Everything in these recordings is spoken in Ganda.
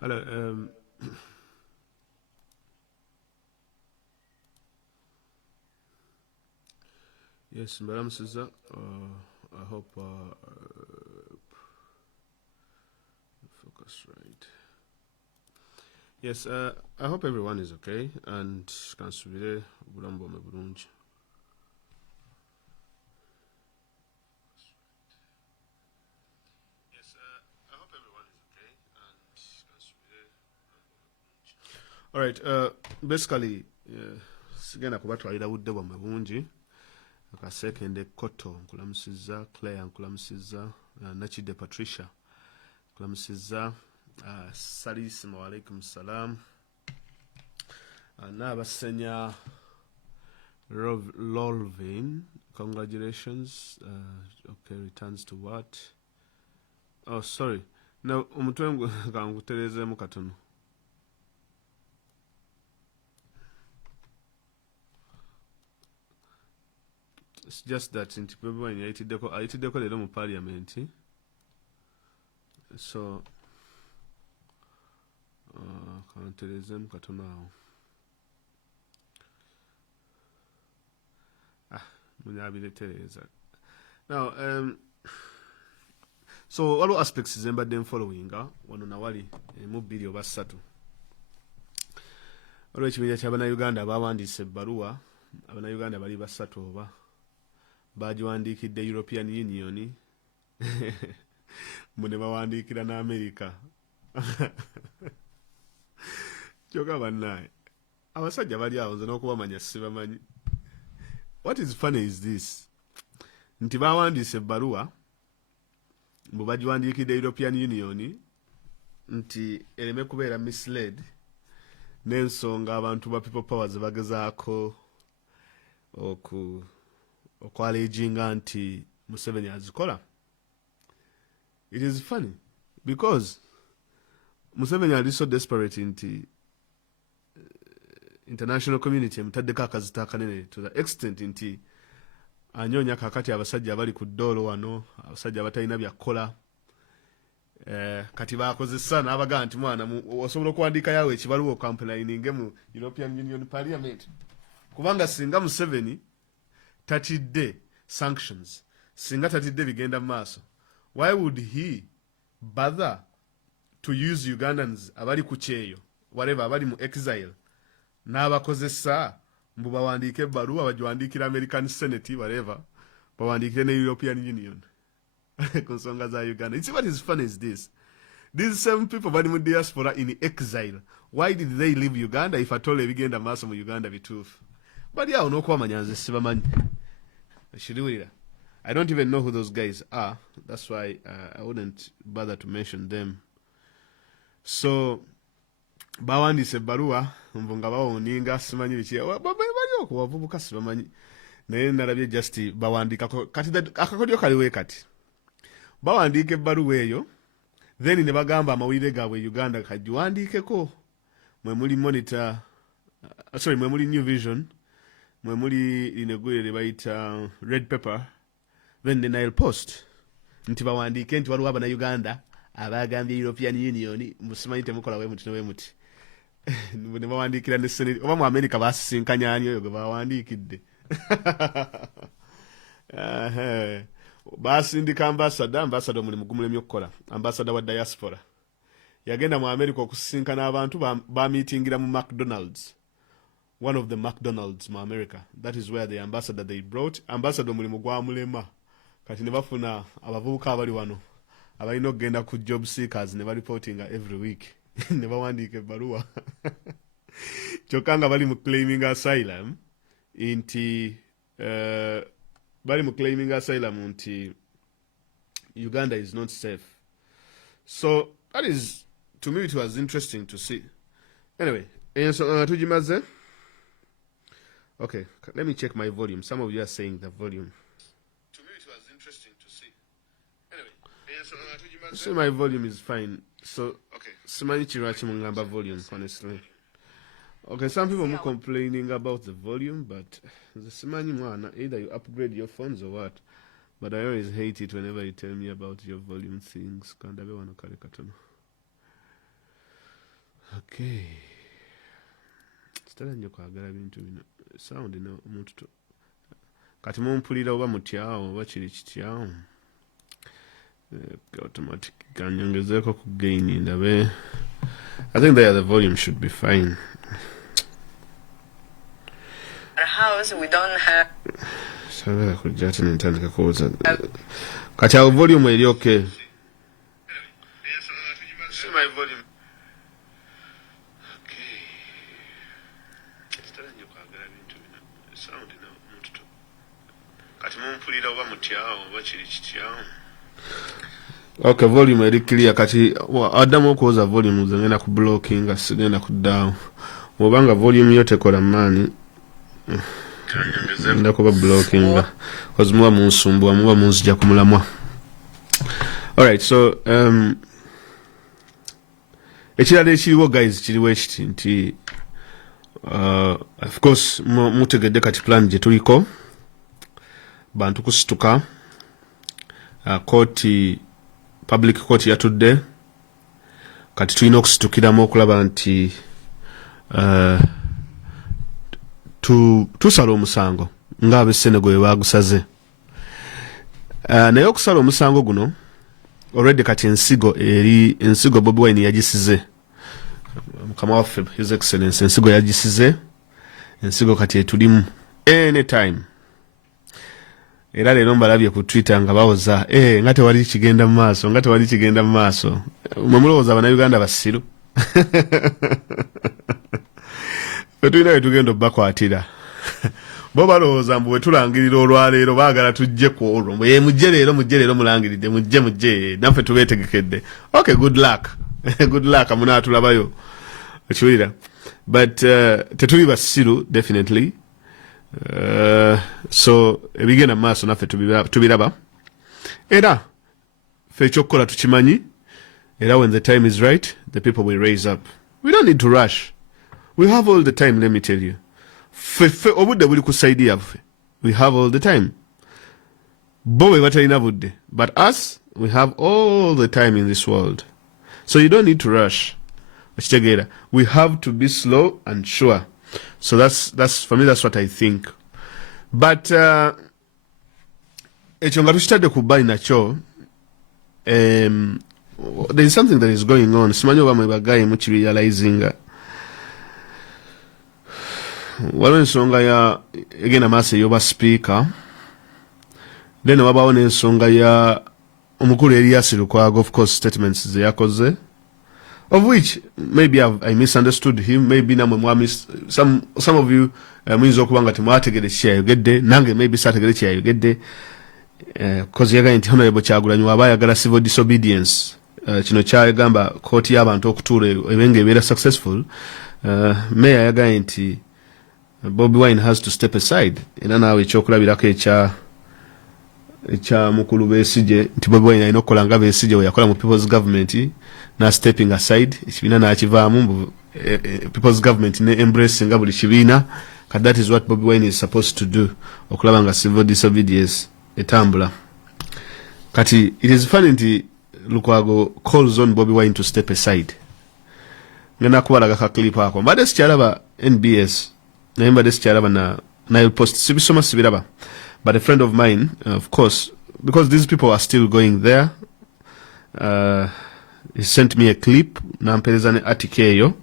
Hello. Yes, Madam Siza. I hope focus right. Yes, I hope everyone is okay and can subire bulambo me bulungi. Yes, I hope everyone is okay and can subire bulambo me bulungi. All right. Basically, sigenda kubatwalira budde bwammwe bungi. Akasekende Ekyooto nkulamusiza, Claire nkulamusiza, Nachide Patricia nkulamusiza, Salissima wa alaikum salam, Nabasenya Lolvin, congratulations. Okay, returns to what? Oh, sorry. No, umutwe kanguterezemu katono. It's just that in Tipebo and Aitideko they don't parliament. So kanguterezemu katono. Now, so all aspects is them following one on awali mubili oba ssatu. Olw'ekibiina ky'Abannayuganda bawandiise ebbaluwa, Abannayuganda bali basatu oba bagiwandiikidde European Union mune bawandiikira n'Amerika. Kyokka bannaye abasajja bali awo nze n'okubamanya sibamanyi. What is funny is this. Nti bawandiise ebbaluwa mbu bagiwandiikidde European Union nti ereme kubeera misled n'ensonga abantu ba people power ze bagezaako okwaleginga nti Museveni azikola. It is funny because Museveni ali so desperate nti international community emutaddeko akazita akanene to the extent nti anyonya kakati abasajja abali ku ddoolo wano, abasajja abatalina byakola. Kati bakozesa n'abagaa nti mwana osobola okuwandiika yawe ekibaluwa okamplaininge mu European Union Parliament. Kubanga singa Museveni tatidde sanctions, singa tatidde bigenda maaso, why would he bother to use Ugandans abali ku kyeyo, whatever, abali mu exile, n'abakozesa mbu bawandiike ebbaluwa bagiwandiikira American Senate, whatever, bawandiikire ne European Union ku nsonga za Uganda. You see what is funny is this. These same people bali mu diaspora in exile. Why did they leave Uganda if at all ebigenda maaso mu Uganda bituufu? Bali awo n'okwamanya nze sibamanyi. Shiriwulira. I don't even know who those guys are. That's why I wouldn't bother to mention them. So bawandiise ebbaluwa mbu nga bawuninga simanyi biki bali okubavubuka sibamanyi naye nalabye just bawandiikako kati akakodyo kaliwe kati bawandiika ebbaluwa eyo then ne bagamba amawulire gaabwe Uganda kagiwandiikeko mwe muli monitor mwe muli New Vision, mwe muli lineguye lye bayita Red Pepper, then the Nile Post nti bawandiike nti waliwo Abannayuganda abagambye European Union musimanyi temukola we muti ne muti. Ne bawandiikira ne Senate oba mu America basisinkanya ani oyo gwe bawandiikidde. Basindika ambassador mulimu gumulemi okukola, ambassador wa diaspora yagenda mu America okusisinkana abantu bamitingira mu McDonald's, one of the McDonald's mu America. That is where the ambassador they brought. Ambassador mulimu gwa mulema kati ne bafuna abavubuka abali wano abalina okugenda ku job seekers ne reporting every week ne bawandiika ebbaluwa kyokka nga bali mu claiming asylum nti bali mu claiming asylum nti Uganda is not safe. So that is, to me it was interesting to see. Anyway, tujimaze. Okay, let me check my volume. Some of you are saying the volume. To me it was interesting to see. Anyway, so my volume is fine. So okay, simanyi kirwaki mungamba volume honestly. Okay, some people are complaining about the volume, but the simanyi mwana, either you upgrade your phones or what. But I always hate it whenever you tell me about your volume things. Kandabe wano kale katono. Okay. Sitala nnyo kwagala bintu bino. Sound no omuntu to. Kati mumpulira oba mutyawo oba kiri kityawo. Automatic kanyongezeeko ku gain ndabe. I think the volume should be fine. Our house we don't have. Sabera kujja tena ntandika kuwuza. Kati awo volume eri okay. See my volume. Okay. Sitala nnyo kwagala bintu bino. Sound no omuntu to. Kati mumpulira oba mutyawo oba kiri kityawo. Okay, volume eri clear kati addamu okuwoza volume zengenda ku blocking nga sigenda ku down. Obanga volume yote kola mani. Nda kuba blocking because muba munsumbua muba munzija kumulamwa. Alright, so ekirala ekiriwo guys kiriwo ekiti nti of course mutegedde kati plan gye tuliko bantu kusituka kooti public court yatudde kati tulina okusitukiramu okulaba nti tusala omusango ng'ab'e Senegal bwe baagusaze. Naye okusala omusango guno already kati ensigo Bobi Wine yagisize. Mukama waffe His Excellency ensigo yagisize. Ensigo kati etulimu anytime. Era leero mbalabye ku Twitter nga bawoza nga tewali kigenda mu maaso nga tewali kigenda mu maaso. Mwe mulowooza Bannayuganda basiru. Tulina bwe tugenda obbakwatira. Bo balowooza mbu bwe tulangirira olwaleero baagala tujje ku olwo. Mwe mujje leero mulangiridde mujje naffe tubeetegekedde. Okay, good luck. Good luck munaatulabayo. Okiwulira. But tetuli basiru definitely. So ebigenda mu maaso naffe tubiraba. Era ffe ekyokukola tukimanyi. Era when the time is right, the people will raise up. We don't need to rush. We have all the time, let me tell you. Obudde buli ku side yaffe. We have all the time. Bo bwe batalina budde. But us, we have all the time in this world. So you don't need to rush. Okitegeera. We have to be slow and sure. So that's for me, that's what I think. But ekyo nga tukitadde ku bbali nakyo, there is something that is going on. Simanyi oba mwe bagaye mukirealizing. Waliwo ensonga ya egenda maaso ey'oba speaker. Then wabawo n'ensonga ya omukulu Erias Lukwago, of course, statements ze yakoze, of which maybe I misunderstood him. Maybe namwe some of you muyinza okuba nga temwategere kiki yayogedde, nange maybe saategere kiki yayogedde, because yagaye nti Honorable Kyagulanyi waba ayagala civil disobedience. Kino kyagamba kooti y'abantu okutuula ebenga ebeera successful. Mayor yagaye nti Bobi Wine has to step aside. Era naawe ekyokulabirako ekya mukulu Besigye nti Bobi Wine alina okukola nga Besigye we yakola mu People's Government na stepping aside, ekibiina n'akivaamu, People's Government ne embrace nga buli kibiina. That is what Bobi Wine is supposed to do, okulaba nga civil disobedience etambula. Kati it is funny nti Lukwago calls on Bobi Wine to step aside. Ngenda kubalaga ka clip ako. Mbadde sikyalaba NBS. Naye mbadde sikyalaba na Nile Post. Sibisoma sibiraba. But a friend of mine, of course, because these people are still going there, he sent me a clip. Nampereza ne article eyo.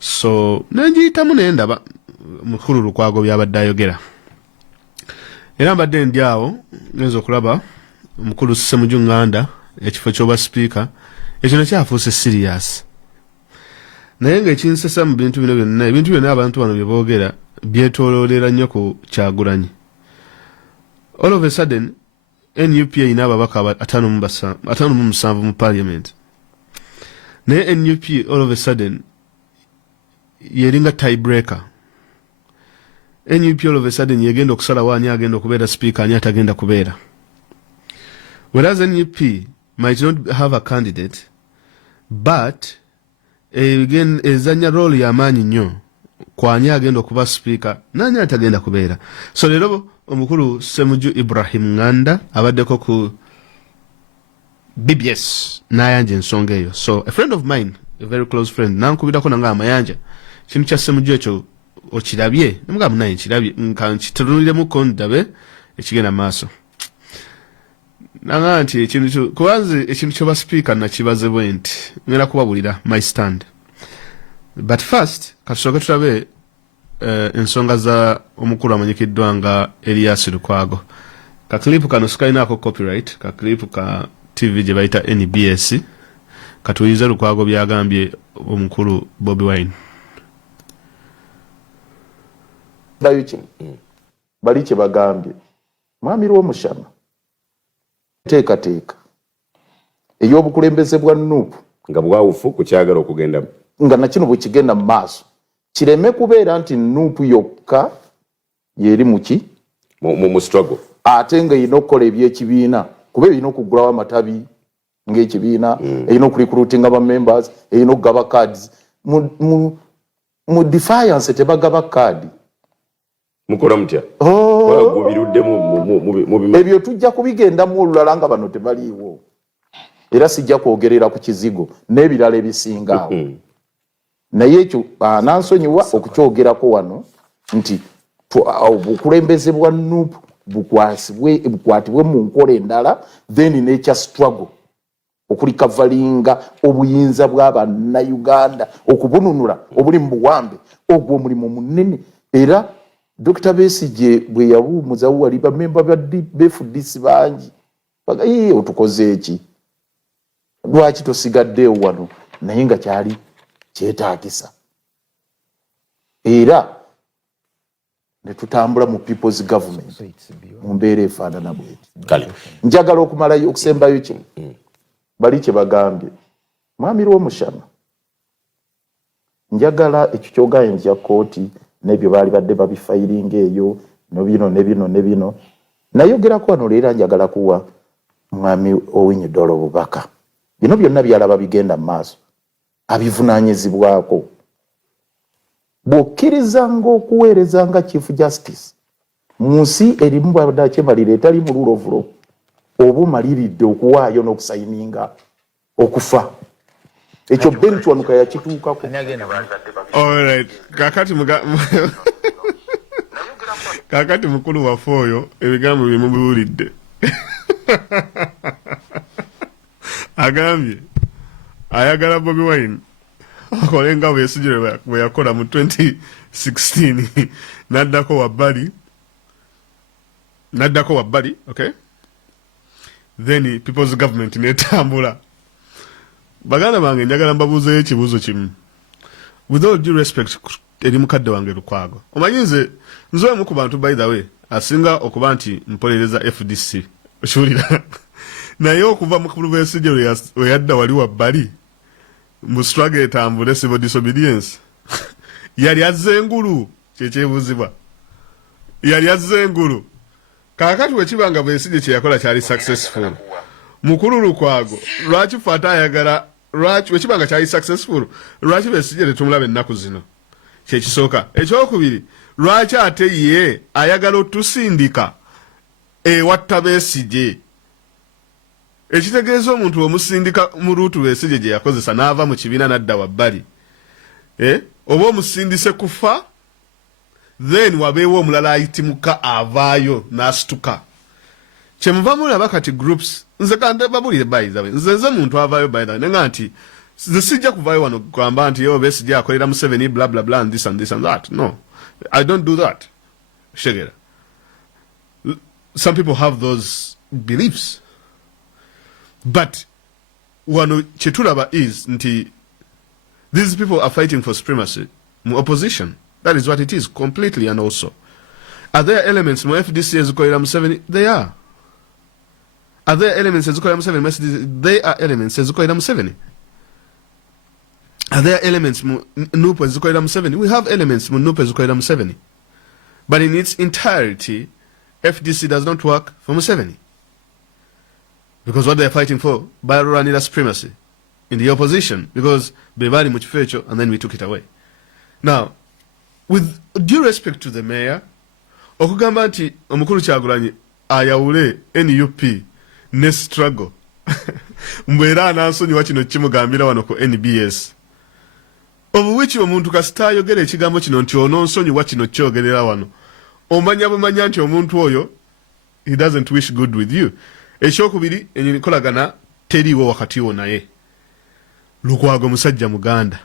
So, nanjiyitamu ne ndaba mukulu Lukwago byabadde ayogera. Era mbadde ndi awo ngenza okulaba omukulu Ssemujju Nganda ekifo ky'oba speaker ekyo nakyafuuse serious. Naye ng'ekinsesa mu bintu bino byonna, ebintu byonna abantu bano bye boogera byetooloolera nnyo ku Kyagulanyi. All of a sudden, NUP erina ababaka 57 mu parliament. Naye NUP all of a sudden yeringa tiebreaker. NUP all of a sudden yegenda okusalawo ani agenda okubeera speaker ani atagenda kubeera. Whereas NUP might not have a candidate, but again ezanya role y'amaanyi nnyo kwani agenda okuba speaker nani atagenda kubeera. So lero omukulu Ssemujju Ibrahim Nganda abaddeko ku BBS n'ayanja ensonga eyo. So a friend of mine a very close friend nankubirako nanga amayanja kintu kya Ssemujju ekyo okirabye namugamba naye nkirabye nkitunuliremuko ndabe ekigenda maaso nanga nti ekintu kubanze ekintu kyoba speaker nakibaze bwe nti ngenda kubabulira my stand but first katusooke tulabe ensonga za omukulu amanyikiddwa nga Elias Lukwago kaklipu kano sikalinaako copyright kaklipu ka TV gye bayita NBS katuyize Lukwago byagambye omukulu Bobi Wine bali kye bagambye mwami w'omushana teekateeka ey'obukulembeze bwa Nuupu nga bwawufu kukyagala okugenda nga nakino bwe kigenda mu maaso kireme kubeera nti Nuupu yokka yeri muki mu struggle ate nga erina okukola ebyekibiina kuba erina okuggulawo amatabi ng'ekibiina erina okurecruitinga ba members erina okugaba cards mu defiance tebagaba kaadi mukola mutya ebyo tujja kubigendamu olulala nga bano tebaliiwo era sijja kwogerera ku kizigo n'ebirala ebisingaawo naye ekyo nansonyiwa okukyogerako wano nti obukulembeze bwa Nuupu bukwatibwe mu nkola endala then n'ekya struggle okulikavalinga obuyinza bw'Abannayuganda okubununula obuli mu buwambe ogwo omulimu munene era Dr. Besigye bwe yabuumuzawo wali bamemba b'FDC bangi bagaye otukoze eki lwaki tosigaddeewo wano naye nga kyali kyetaagisa era ne tutambula mu people's government mu mbeera efaanana bweti njagala okumalayo okusembayo kino bali kye bagambye mwami w'omushana njagala ekyo kyogaanye nti kya kooti n'ebyo baali badde babifayiringa eyo nebino nayogerako wano leero njagala kuwa mwami Owiny-Dollo obubaka bino byonna byalaba bigenda mu maaso abivunaanyizibwako bw'okkirizanga okuweerezanga chief justice mu nsi erimu bwadakyemalira etali mu rule of law oba omaliridde okuwaayo n'okusayininga okufa ekyo bench wanuka yakituukako alright kakati mukulu waffe oyo ebigambo bimubiwulidde agambye ayagala Bobi Wine akole nga Besigye bwe yakola mu 2016 naddako wabbali okay then people's government netambula baganda bange njagala mbabuuzeyo ekibuuzo kimu with all due respect eri mukadde wange Lukwago omanyi nze omu ku bantu by the way asinga okuba nti mpolereza FDC okiwulira naye okuva mukulu Besigye we yadda wali wabbali mu struggle etambule civil disobedience yali azze engulu kyekyebuuzibwa yali azze engulu kakati wekibanga Besigye kye yakola kyali successful mukulu Lukwago lwaki fata ayagala lwaki wekibanga kyali successful lwaki Besigye tetumulaba ennaku zino kyekisooka ekyokubiri lwaki ate ye ayagala otusindika ewatta Besigye ekitegeeza omuntu omusindika mu ruutu Besigye gye yakozesa n'ava mu kibiina n'adda wabbali oba omusindise kufa then wabeewo omulala ayitimuka avaayo n'asituka kyemuva mulaba kati groups nze kante babulire bayizawe nze muntu avaayo bayida nenga nti nze sijja kuvaayo wano kwamba nti yo Besigye akolera mu 7 bla bla bla and this and that no I don't do that shegera some people have those beliefs but wano chetulaba is nti these people are fighting for supremacy mu opposition. That is what it is completely. And also are there elements mu FDC ezikolera mu 7? They are. Are there elements ezikolera mu 7 mu FDC? They are elements ezikolera mu 7. Are there elements mu NUP ezikolera mu 7? We have elements mu NUP ezikolera mu 7. But in its entirety FDC does not work for mu 7. Because what they are fighting for, Baruranira supremacy in the opposition, because Bebali Muchifecho, and then we took it away. Now, with due respect to the mayor, okugamba nti omukulu Kyagulanyi ayawule NUP ne struggle mbwera anansonyiwa kino kimugambira wano ku NBS of which omuntu kasita ayogera ekigambo kino nti ononsonyiwa kino kyogerera wano omanya bumanya nti omuntu oyo he doesn't wish good with you. Ekyokubiri enkolagana teriiwo wakati wo naye. Lukwago musajja Muganda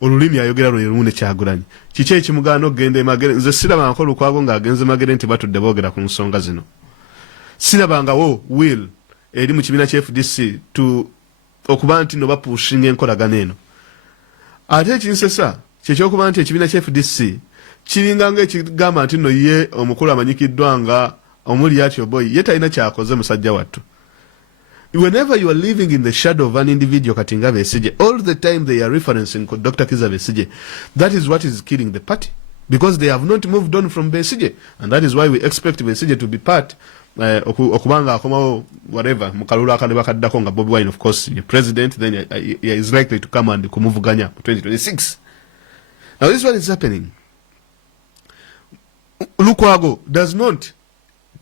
olulimi ayogera lwe lumu ne Kyagulanyi kiki ekimuganda okgenda emagere. Nze sirabanga Lukwago ng'agenze magere nti batudde boogera ku nsonga zino. Sirabangawo will eri mu kibiina kya FDC okuba nti no bapushinga enkolagana eno. Ate ekinsesa kyekyokuba nti ekibiina kya FDC kiringa ng'ekigamba nti no ye omukulu amanyikiddwa nga omuli atyo boy ye talina kyakoze musajja wattu. Whenever you are living in the shadow of an individual Katinga Besigye, all the time they are referencing Dr. Kizza Besigye. That is what is killing the party. Because they have not moved on from Besigye. And that is why we expect Besigye to be part okubanga akomawo whatever mukalulu akaliba kaddako nga Bobi Wine of course the president, then he is likely to come and kumuvuganya 2026. Now this is what is happening. Lukwago does not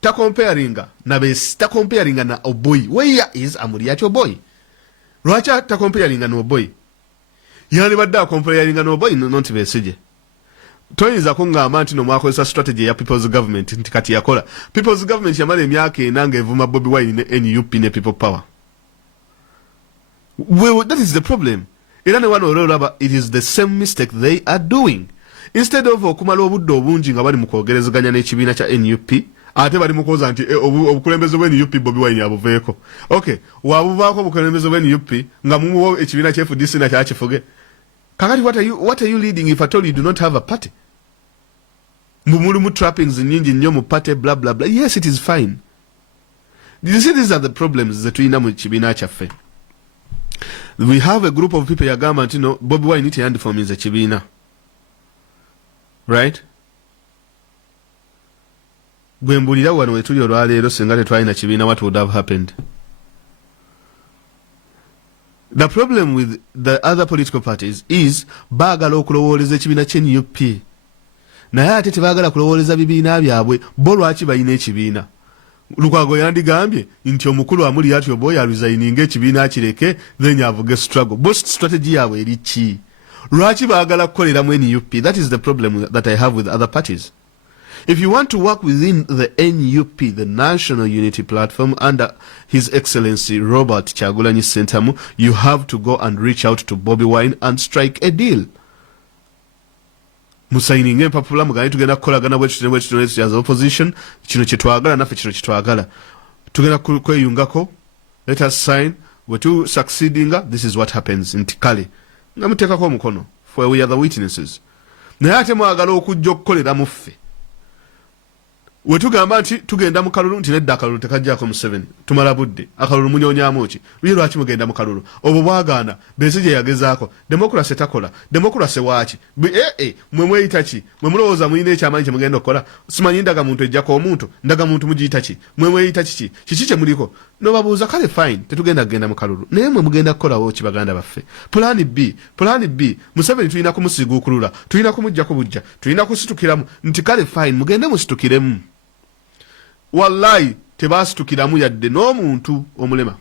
comparinga na Oboy. Where is Amuriacho Boy? Lwacha comparinga no Oboy. Yani badda comparinga no Oboy not Besigye. Toyinza kungamba nti no mwakozesa strategy ya people's government nti kati yakola. People's government yamala emyaka enanga evuma Bobi Wine ne NUP ne people power. Well, that is the problem. Era ne wano olaba it is the same mistake they are doing. Instead of okumala obudde obungi nga bali mu kwogerezeganya n'ekibiina kya NUP ate bali mu koza nti obukulembeze bwe NUP Bobi Wine abuveeko. Okay, wabuvaako obukulembeze bwe NUP nga muwo ekibiina kya FDC na kyakifuge. Kakati what are you leading if at all you do not have a party? Mumulumu trappings nyingi nnyo mu party blah blah blah. Yes, it is fine. You see, these are the problems that we mu kibiina kyaffe. We have a group of people yagamba nti no Bobi Wine teyandiforminze kibiina. Right? Gwe mbulira wano wetuli olwaleero singa tetwalina kibiina, what would have happened? The problem with the other political parties is baagala okulowooleza ekibiina kya NUP. Naye ate tebaagala kulowooleza bibiina byabwe bo lwaki balina ekibiina. Lukwago yandigambye nti omukulu amuli atyo boy aresigninga ekibiina kireke then avuge struggle. Both strategy yaabwe eri ki? Lwaki baagala kukoleramu NUP? That is the problem that I have with other parties. If you want to work within the NUP, the National Unity Platform, under His Excellency Robert Kyagulanyi Ssentamu, you have to go and reach out to Bobi Wine and strike a deal. Musaininge mpapula mugani tugenda kukolagana bwekityo as opposition, kino kyetwagala naffe kino kyetwagala. Tugenda kweyungako, let us sign, wetu succeedinga, this is what happens nti kale. Nga muteekako omukono, for we are the witnesses. Naye ate mwagala okujja okukolera muffe. Wetugamba nti tugenda mu kalulu nti nedda akalulu tekajjaako Museveni tumala budde akalulu munyonyaamu ki luye lwaki mugenda mu kalulu obwo bwagaana Besigye yagezaako demokrasi takola demokrasi waaki mwe mweyita ki mwe mulowooza mulina ekyamanyi kye mugenda okukola simanyi ndaga muntu ejjako omuntu ndaga muntu mugiyita ki mwe mweyita kiki kye muliko nobabuuza kale fine tetugenda kugenda mu kalulu naye mwe mugenda kukolawo ki baganda baffe plan B Museveni tulina kumusiguukulula tulina kumuggyako bujja tulina kusitukiramu nti kale fine mugende musitukiremu. Wallahi tebasitukiramu yadde n'omuntu omulema.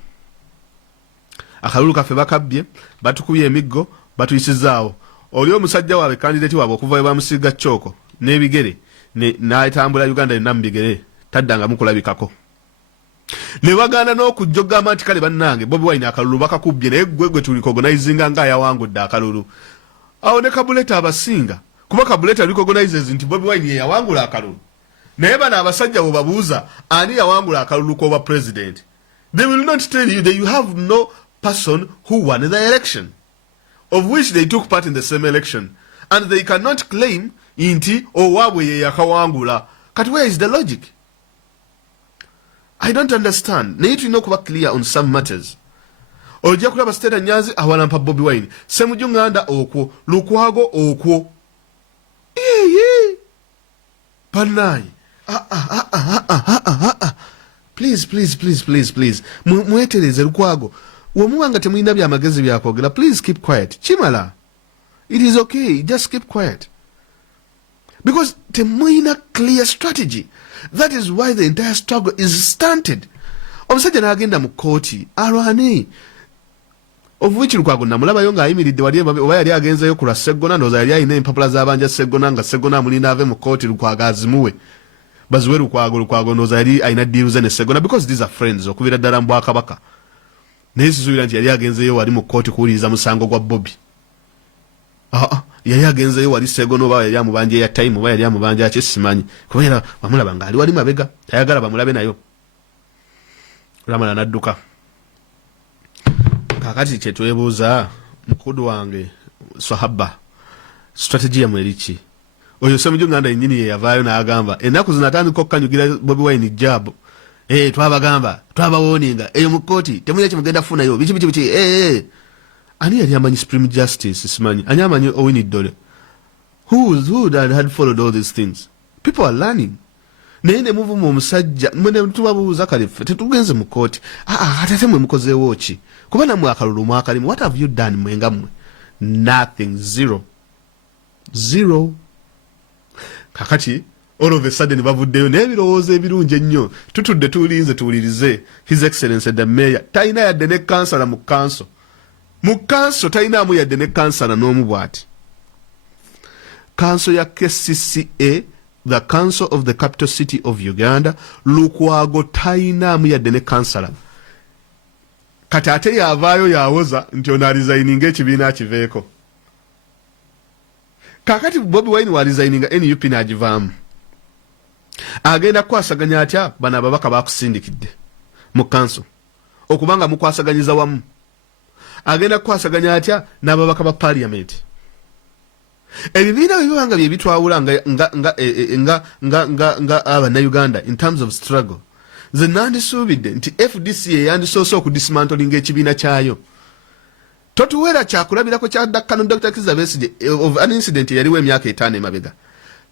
Akalulu kaffe bakabbye batukubye emiggo batuyisizaawo. Oli omusajja waabwe kandidati waabwe okuva we bamusiga Kyoko n'ebigere n'atambula Uganda yenna mu bigere taddanga mukulabikako. Ne baganda n'okujjogamba nti kale bannange Bobi Wine akalulu bakakubbye naye gwe tulikogonayizinga ng'ayawangudde akalulu. Awo ne Kabuleta abasinga kuba Kabuleta recognizes nti Bobi Wine ye yawangula akalulu. Naye bano abasajja bwe babuuza ani yawangula akalulu k'obwa president, they will not tell you that you have no person who won the election, of which they took part in the same election, and they cannot claim nti owaabwe ye yakawangula. Kati where is the logic? I don't understand. Naye tulina okuba clear on some matters. Ojja kulaba State Nyanzi awalampa Bobi Wine, Ssemujju okwo, Lukwago okwo. Panai. Please. Mwetereze Lukwago. Womuwanga temulina byamagezi byakwogera. Please keep quiet. Chimala. It is okay. Just keep quiet. Because temulina clear strategy. That is why the entire struggle is stunted. Omusajja n'agenda mu kooti alwane. of which Lukwago namulaba nga ayimiridde wali oba yali agenzeyo kulwa Sseggona ndowooza yali alina empapula z'abanja Sseggona nga Sseggona amulina ave mu kkooti Lukwago azimuwe baziwe Lukwago ndowooza yali alina deals ne Sseggona because these are friends okubira ddala mu Bwakabaka naye sisuubira nti yali agenzeyo wali mu kkooti kuwuliriza musango gwa Bobby yali agenzeyo wali Sseggona oba yali amubanja ya time oba yali amubanja akisimanyi kubera bamulaba nga ali wali mabega tayagala bamulabe nayo Ramala nadduka kakati kyetwebuuza mukudu wange Swahaba strategy ya mwerichi oyo semujju nganda yennyini ye yavaayo n'agamba ennaku zinatandika okukanyugira Bobi Wine jjabo twabagamba twabawoninga eyo mu kkooti temulina kimugenda kufunayo biki ani yali amanyi Supreme Justice simanyi ani amanyi Owini Dole who had followed all these things people are learning naye ne muvuma omusajja mwene tubabuuza kale ffe tetugenze mu kkooti ate mwe mukozeewo ki kuba nammwe akalulu mwakalimu what have you done mwenga mmwe nothing zero kakati all of a sudden bavuddeyo n'ebirowoozo ebirungi ennyo tutudde tulinze tuwulirize His Excellency the Mayor talina yadde ne kansala mu kanso talinaamu yadde ne kansala n'omu bw'ati kanso ya KCCA the Council of the Capital City of Uganda Lukwago talinaamu yadde ne kansala kati ate yavaayo yawoza nti ono alizayininga ekibiina akiveeko kakati Bobi Wine walizayininga NUP n'agivaamu agenda kukwasaganya atya bano ababaka bakusindikidde mu kanso okubanga mukwasaganyiza wamu agenda kukwasaganya atya n'ababaka ba parliament ebibiina bibanga bye bitwawula nga Abannayuganda in terms of struggle ze nandisuubidde nti FDC yandisoose okudismantlinga ekibiina kyayo totuweera kyakulabirako kya Dakkano Dr. Kizza Besigye of an incident yaliwo emyaka 5 emabega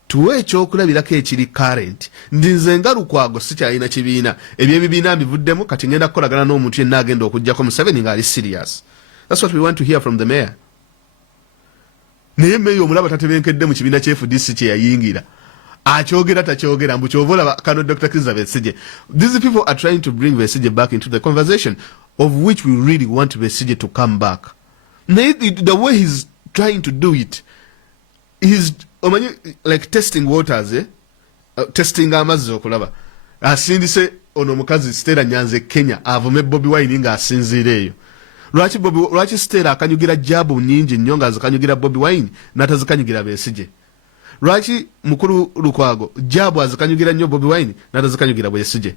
tuwe ekyokulabirako ekiri current ndinze nga Lukwago sikyalina kibiina ebyebibiina mbivuddemu kati ngenda kukolagana n'omuntu yenna agenda okujjako Museveni ng'ali serious. That's what we want to hear from the mayor. Naye meyo omulaba tatebenkedde mu kibiina kya FDC kye yayingira akyogera takyogera mbu kyova olaba Kano Dr. Kizza Besigye. These people are trying to bring Besigye back into the conversation of which we really want Besigye to come back. The way he's trying to do it, he's like testing waters, testing amazzi okulaba. Asindise ono mukazi Stella Nyanze Kenya avume Bobi Wine nga asinzira eyo. Lwaki Stella akanyugira jabu nyingi nnyo nga azikanyugira Bobi Wine n'atazikanyugira Besigye. Lwaki mukulu Lukwago jabu azikanyugira nnyo Bobi Wine n'atazikanyugira Besigye.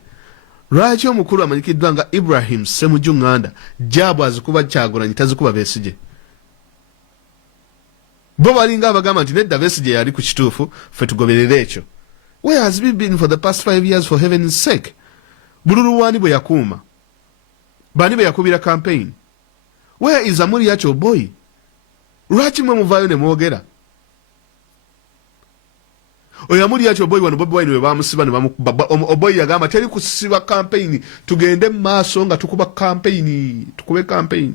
Lwaki omukulu amanyikiddwa nga Ibrahim Semujju Nganda jabu azikuba Kyagulanyi tazikuba Besigye. Bo balinga abagamba nti nedda Besigye yali ku kituufu ffe tugoberera ekyo. Where has he been for the past 5 years, for heaven's sake? Bululu wani bwe yakuuma? Bani bwe yakubira campaign? Where is Amuri Yacho boy? Lwaki mwe muvaayo ne mwogera? Oyo Amuri Yacho boy wano Bobi Wine we bamusiba ne bamukuba. Oboy yagamba teri kusiba campaign tugende maaso nga tukube campaign.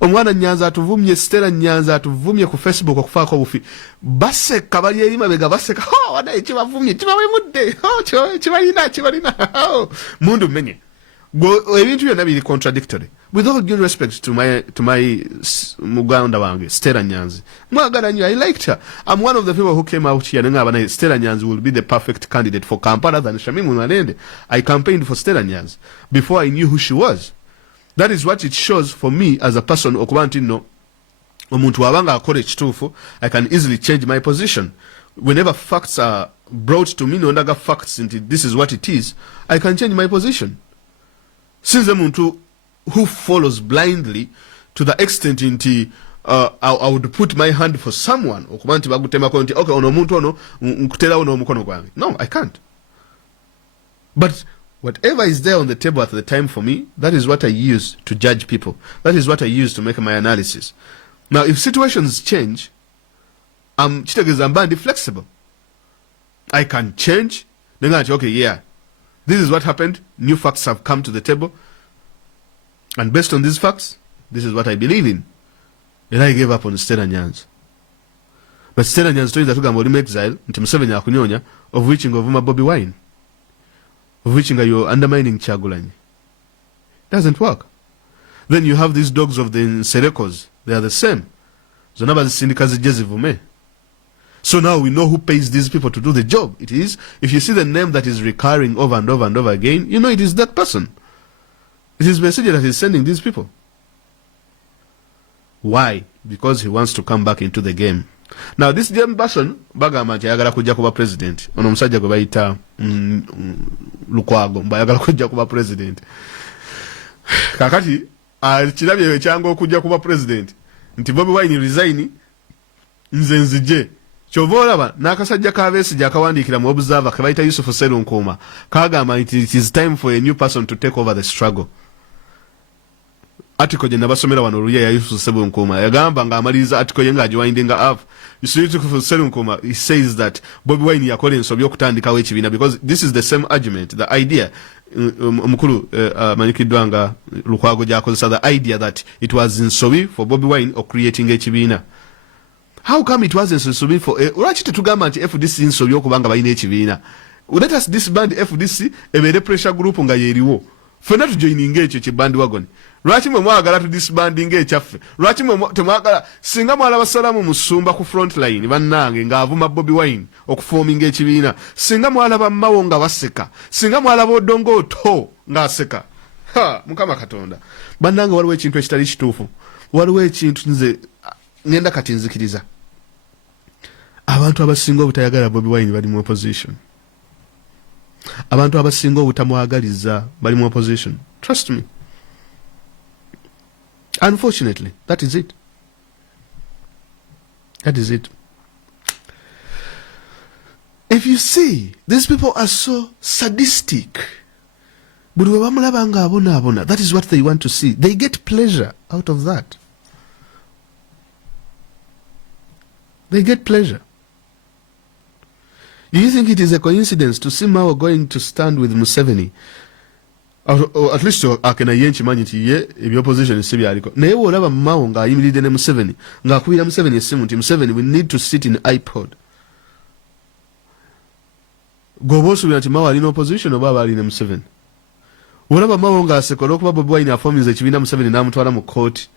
Omwana Nyanza atuvumye Stella Nyanza atuvumye ku Facebook okufaako obufi. Baseka bali eri mabega baseka. Wada ekibavumye kibawemudde. Kibalina. Mundu menye. Ebintu byonna biri contradictory. With all due respect to my muganda wange Stella Nyanzi. Mwagala nnyo, I liked her. I'm one of the people who came out here nga abana Stella Nyanzi will be the perfect candidate for Kampala than Shamimu Nalende. I campaigned for Stella Nyanzi before I knew who she was. That is what it shows for me as a person okuba nti no omuntu wabanga akola ekituufu I can easily change my position. Whenever facts are brought to me nondaga facts nti this is what it is, I can change my position. Since muntu who follows blindly to the extent nti I would put my hand for someone okuba nti bagutemako nti okay ono omuntu ono nkuterawo n'omukono gwange. No, I can't. But whatever is there on the table at the time for me, that is what I use to judge people. That is what I use to make my analysis. Now, if situations change, I'm flexible. I can change. Then I say, okay, yeah, this is what happened. New facts have come to the table. And based on these facts, this is what I believe in. Then I gave up on Stella Nyanzi. But Stella Nyanzi told that I'm exile, until Museveni akunyonya, of which ng'ovuma Bobi Wine. Of which you're undermining Kyagulanyi. Doesn't work. Then you have these dogs of the Serekos. They are the same. Zona bazisindika zijje zivume. So now we know who pays these people to do the job. It is, if you see the name that is recurring over and over and over again, you know it is that person. It is Messenger that is sending these people. Why? Because he wants to come back into the game. Now this young person, bagamba nti ayagala kujja kuba president. Ono musajja gwe bayita Lukwago, bayagala kujja kuba president. Kakati, kirabye ekyanga okujja kuba president. Nti Bobi Wine resign, nze nzije. Kyova olaba n'akasajja k'Abesigye akawandiikira mu Observer ke bayita Yusufu Sserunkuuma kaagamba nti it is time for a new person to take over the struggle. Article gye nabasomera wano oluya ya Yusufu Sserunkuuma yagamba ng'amaliriza article ye ng'agiwindinga up. Yusufu Sserunkuuma, he says that Bobi Wine yakola ensobi okutandikawo ekibiina because this is the same argument, the idea omukulu amanyikiddwa nga Lukwago gy'akozesa, the idea that it was ensobi for Bobi Wine of creating ekibiina. How come it wasn't ensobi for lwaki tetugamba nti FDC ensobi okubanga balina ekibiina? Let us disband FDC ebeere pressure group nga yeeriwo. Fena tujoininga ekyo kibandwagon. Lwaki mwe mwagala tu disbanding ekyaffe? Lwaki mwe temwagala singa mwalaba Salamu Musumba ku front line bannange ng'avuma Bobi Wine okuforminga ekibiina? Singa mwalaba Mao nga baseka? Singa mwalaba Odongo Oto ng'aseka? Mukama Katonda. Bannange waliwo ekintu ekitali kituufu. Waliwo ekintu nze ngenda kati nzikiriza. Abantu abasinga obutayagala Bobi Wine bali mu opposition. Abantu abasinga obutamwagaliza bali mu opposition. Trust me. Unfortunately, that is it. That is it. If you see, these people are so sadistic. That is what they want to see. They get pleasure out of that. They get pleasure. Do you think it is a coincidence to see Mao going to stand with Museveni? Or at least akena yenchi manyi nti ye ebi opposition sibi aliko. Naye olaba Mao nga ayimiridde ne Museveni nga akubira Museveni essimu nti Museveni, we need to sit in iPod. Gobosuubira nti Mao alina opposition oba aba alina Museveni. Olaba Mao nga asekola okuba Bobi Wine afominza ekibiina Museveni n'amutwala mu kooti.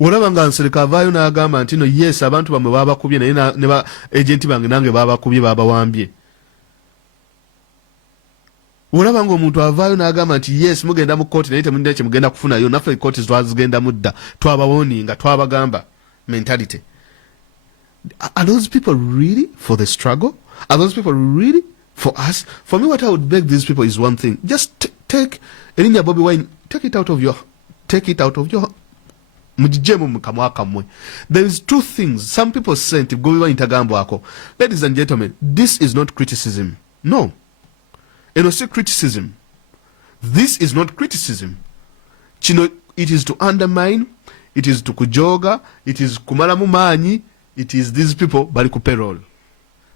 Olaba nga Nsereka avaayo n'agamba nti no yes abantu bamwe babakubye naye ne ba agenti bange nange babakubye babawambye. Olaba nga omuntu avaayo n'agamba nti yes mugenda mu kooti naye temulina kye mugenda kufunayo, naffe kooti twazigenda mudda twabawoninga twabagamba mentality. Are those people really for the struggle? Are those people really for us? For me, what I would beg these people is one thing. Just take Erinnya Bobi Wine, take it out of your there is two things. Some people say nti Bobi Wine tagambwako. Ladies and gentlemen, this is not criticism. No. Eno si criticism. This is not criticism. Chino, it is to undermine, it is to kujoga, it is kumala mumanyi, it is these people bali ku payroll.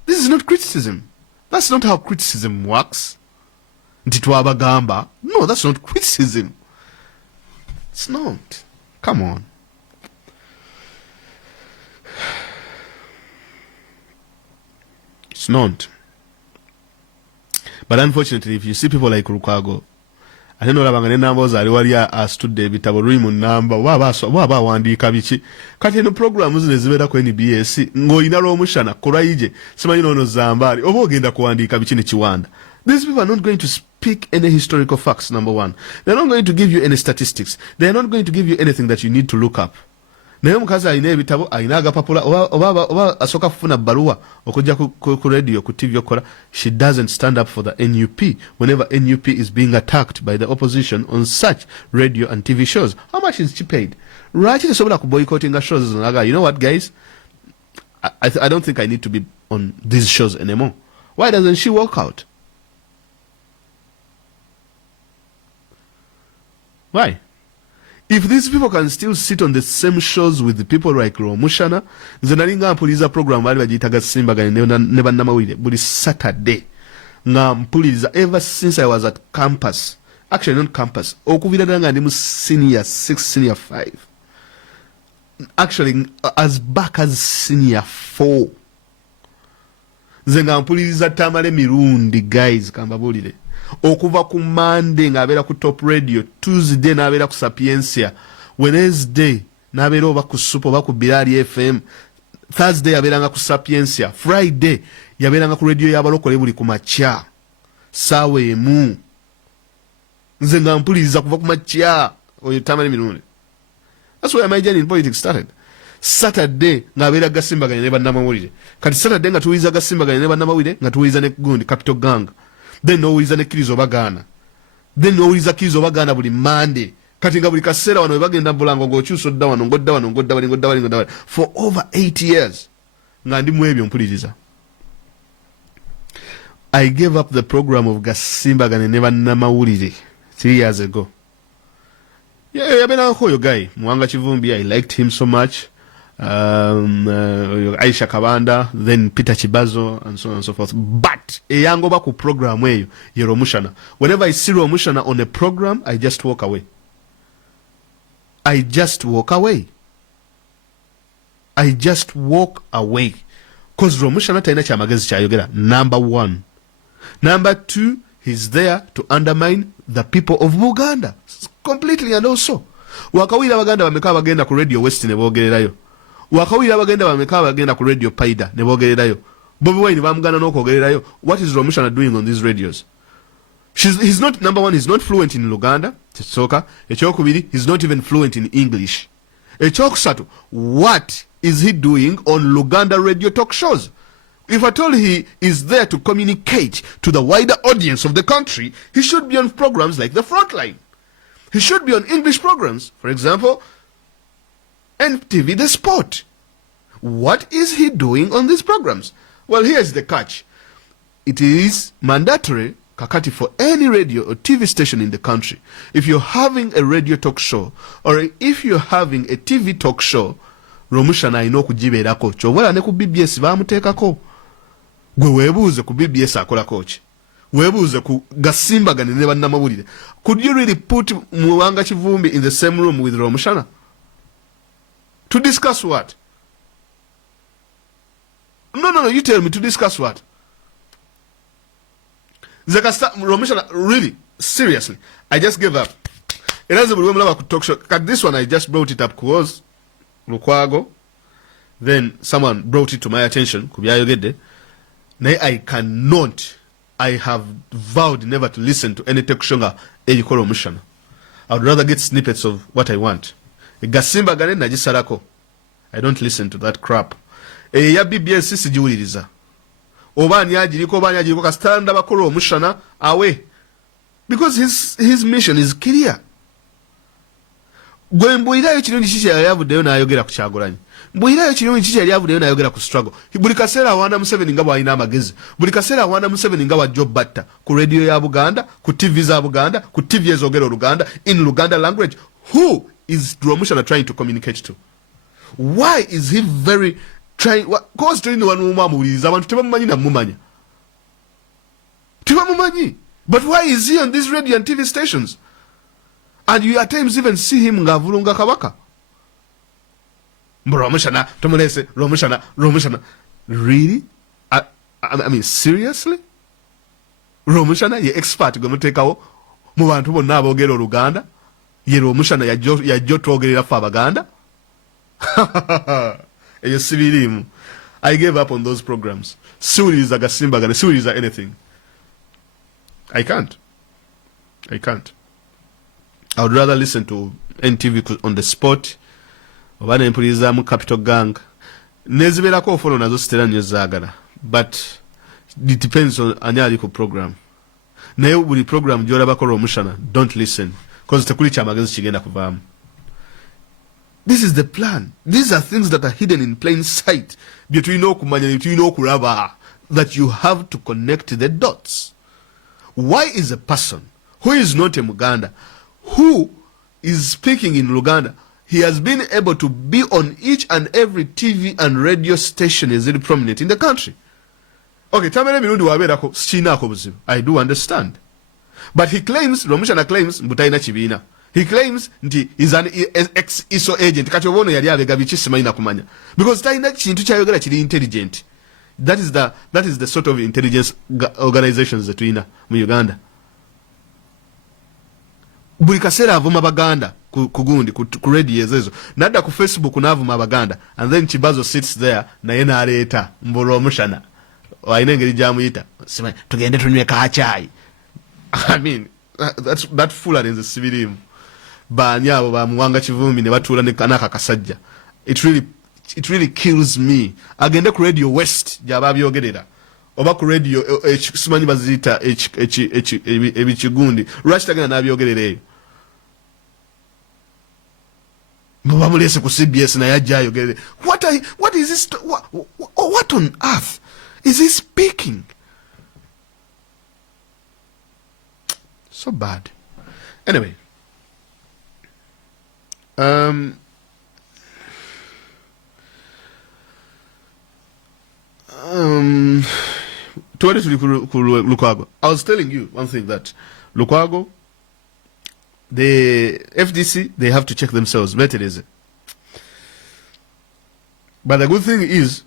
This is not criticism. That's not how criticism works. Nti twabagamba. No, that's not criticism. It's not. Come on. It's not. But unfortunately, if you see people like Lukwago, I don't know labanga ne numbers ali wali astudde ebitabo luli mu namba waba wandiika biki kati eno programs zino zibeera ku NBS ng'olina lw'omushana kolayije simanyi n'ono zambaali oba ogenda kuwandiika biki ne kiwanda. These people are not going to speak any historical facts, number one. They're not going to give you any statistics. They're not going to give you anything that you need to look up. Naye omukazi alina ebitabo alina agapapula oba asooka kufuna bbaluwa okujja ku radio ku TV okola. She doesn't stand up for the NUP whenever NUP is being attacked by the opposition on such radio and TV shows. How much is she paid? Right, tesobola ku boycotting shows. You know what, guys? I don't think I need to be on these shows anymore. Why doesn't she walk out? Why? If these people can still sit on the same shows with the people like Romushana, nze nalinga mpuliriza program bali bagiyitaga Simbaganye ne bannamawulire buli Saturday nga mpuliriza ever since I was at campus, actually not campus, okuvira nga ndi mu senior 6 senior 5, actually as back as senior 4 nze nga mpuliriza Tamale mirundi, guys, kambabulire okuva ku Monday ng'abeera ku Top Radio, Tuesday n'abeera ku Sapiensia, Wednesday n'abeera oba ku Super oba ku Bilali FM, Thursday yabeeranga ku Sapiensia, Friday yabeeranga ku radio y'abalokole buli ku makya saawa emu. Nze nga mpuliriza kuva ku makya oyo tamanyi mirundi. That's where my journey in politics started. Saturday ng'abeera gasimbaganye ne bannamawulire. Kati Saturday nga tuwuliza gasimbaganye ne bannamawulire nga tuwuliza ne gundi Capital Gang. Then n'owuliza ne Kirizo Bagaana. Then n'owuliza Kirizo Bagaana buli Monday. Kati nga buli kaseera wano we bagenda Bulango ng'okyusa odda wano ng'odda wano ng'odda wano for over 8 years. Nga ndi mu ebyo mpuliriza. I gave up the program of gasimbaganye ne bannamawulire 3 years ago. Yeah, I've been on Hoyo guy. Mwanga Chivumbi, I liked him so much. Aisha Kabanda, then Peter Chibazo, and so on and so forth. But a young Obaku program where you're Romushana. Whenever I see Romushana on a program, I just walk away. I just walk away. Because Romushana taina cha magezi cha yogera. Number 1. Number 2, he's there to undermine the people of Uganda. Completely. And also wakawira baganda bameka bagenda ku Radio West ne bogererayo, wakawira bagenda bameka bagenda ku Radio Paida ne bogererayo, Bobi Wine bamugana n'okwogererayo. What is Romushana doing on these radios? He's not, number 1, he's not fluent in Luganda Soka. Ekyokubiri, he's not even fluent in English. Ekyokusatu, what is he doing on Luganda radio talk shows? If at all he is there to communicate to the wider audience of the country, he should be on programs like The Frontline. He should be on English programs. For example, NTV The Sport. What is he doing on these programs? Well, here's the catch. It is mandatory, kakati, for any radio or TV station in the country. If you're having a radio talk show, or if you're having a TV talk show, Romushana ino kujiberako. Chobola ne ku BBS bamutekako. Gwe webuuze ku BBS akola coach. Webuuze ku gasimbagane ne bannamawulire. Could you really put Mwanga Chivumbi in the same room with Romushana? To discuss what? No, you tell me, to discuss what? Romushana, really, seriously, I just gave up. It has a woman could talk show. This one I just brought it up because Lukwago. Then someone brought it to my attention. I cannot. I have vowed never to listen to any talk show Ejikoro Mushana. I would rather get snippets of what I want. Gasimba gane najisarako. I don't listen to that crap. Ya BBS sijiwuliriza. Oba nyajiriko kastanda bakoro Mushana away. Because his mission is clear. Gwe mbuirayo kirungi kiki yavuddeyo n'ayogera ku Kyagulanyi. Mbuirayo kirungi kiki yali avuddeyo n'ayogera ku struggle. Buli kaseera awaana Museveni nga bw'alina amagezi. Buli kaseera awaana Museveni nga wa Job Batta ku radio ya Buganda, ku TV za Buganda, ku TV ezogera Oluganda, in Luganda language. Who is Romushana trying to communicate to? Why is he very trying? Cause trying one mumamuliriza abantu tebamumanyi na mumanya. Tebamumanyi. But why is he on these radio and TV stations? And you at times even see him ngavulunga kabaka. Romushana, Tomolese, Romushana. Really? I mean, seriously? Romushana, ye expert gomutekawo mu bantu bonna aboogera Oluganda? Ye Romushana yajjo twogerera ffe Abaganda? Eyo sibirimu. I gave up on those programs. Siwuliriza gasimbagane, siwuliriza anything. I can't. I would rather listen to NTV on the spot. Oba nempulirizamu Capital Gang. Nezibeerako ofolo nazo sitera nnyo zaagala. But it depends on ani ali ku program. Naye buli program gy'olabako Romushana, don't listen. Because tekuli kyamagezi kigenda kuvaamu. This is the plan. These are things that are hidden in plain sight. Bye tulina okumanya, bye tulina okulaba. That you have to connect the dots. Why is a person who is not a Muganda, who is speaking in Luganda, he has been able to be on each and every TV and radio station is really prominent in the country? Okay, tamere mirundi waberako sinako buzibu. I do understand. But he claims, Romushana claims, mbutaina chibina. He claims nti is an ex-ISO agent. Kati obono yali abega bichisima ina kumanya. Because taina chintu chayogera chili intelligent. That is the sort of intelligence organizations that we in Uganda. buli kaseera avuma baganda ku gundi ku radio ezo nadda ku Facebook n'avuma abaganda, and then Chibazo sits there naye n'aleeta mbulwa omushana ayina engeri gy'amuyita tugende tunywe kachai. I mean that foolery nze sibirimu. Baani abo bamuwanga Kivumbi ne batuula n'aka kasajja. It really kills me. Agende ku Radio West gy'aba byogerera oba ku radio simanyi baziyita ebikigundi lwaki tagenda n'abyogerera eyo. Bamulese ku CBS naye ajja ayogerere. What is this? What on earth is he speaking? So bad. Anyway, Lukwago. I was telling you one thing, that Lukwago, the FDC, they have to check themselves. Better is it. But the good thing is,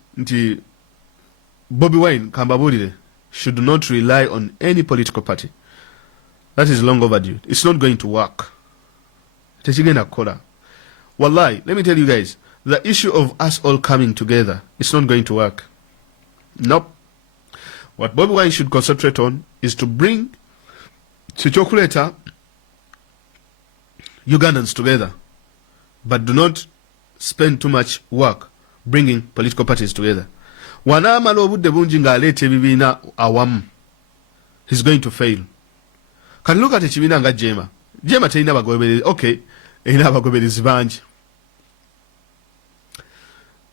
Bobby Wine, Kambabudire, should not rely on any political party. That is long overdue. It's not going to work. Wallahi, let me tell you guys, the issue of us all coming together, it's not going to work. Nope. What Bobby Wine should concentrate on is to bring Chichokuleta Ugandans together, but do not spend too much work bringing political parties together. Wanama obudde bungi ng'aleeta ebibiina awamu, he's going to fail. Can look at ekibiina nga Jema terina bagoberezi, okay, erina abagoberezi bangi,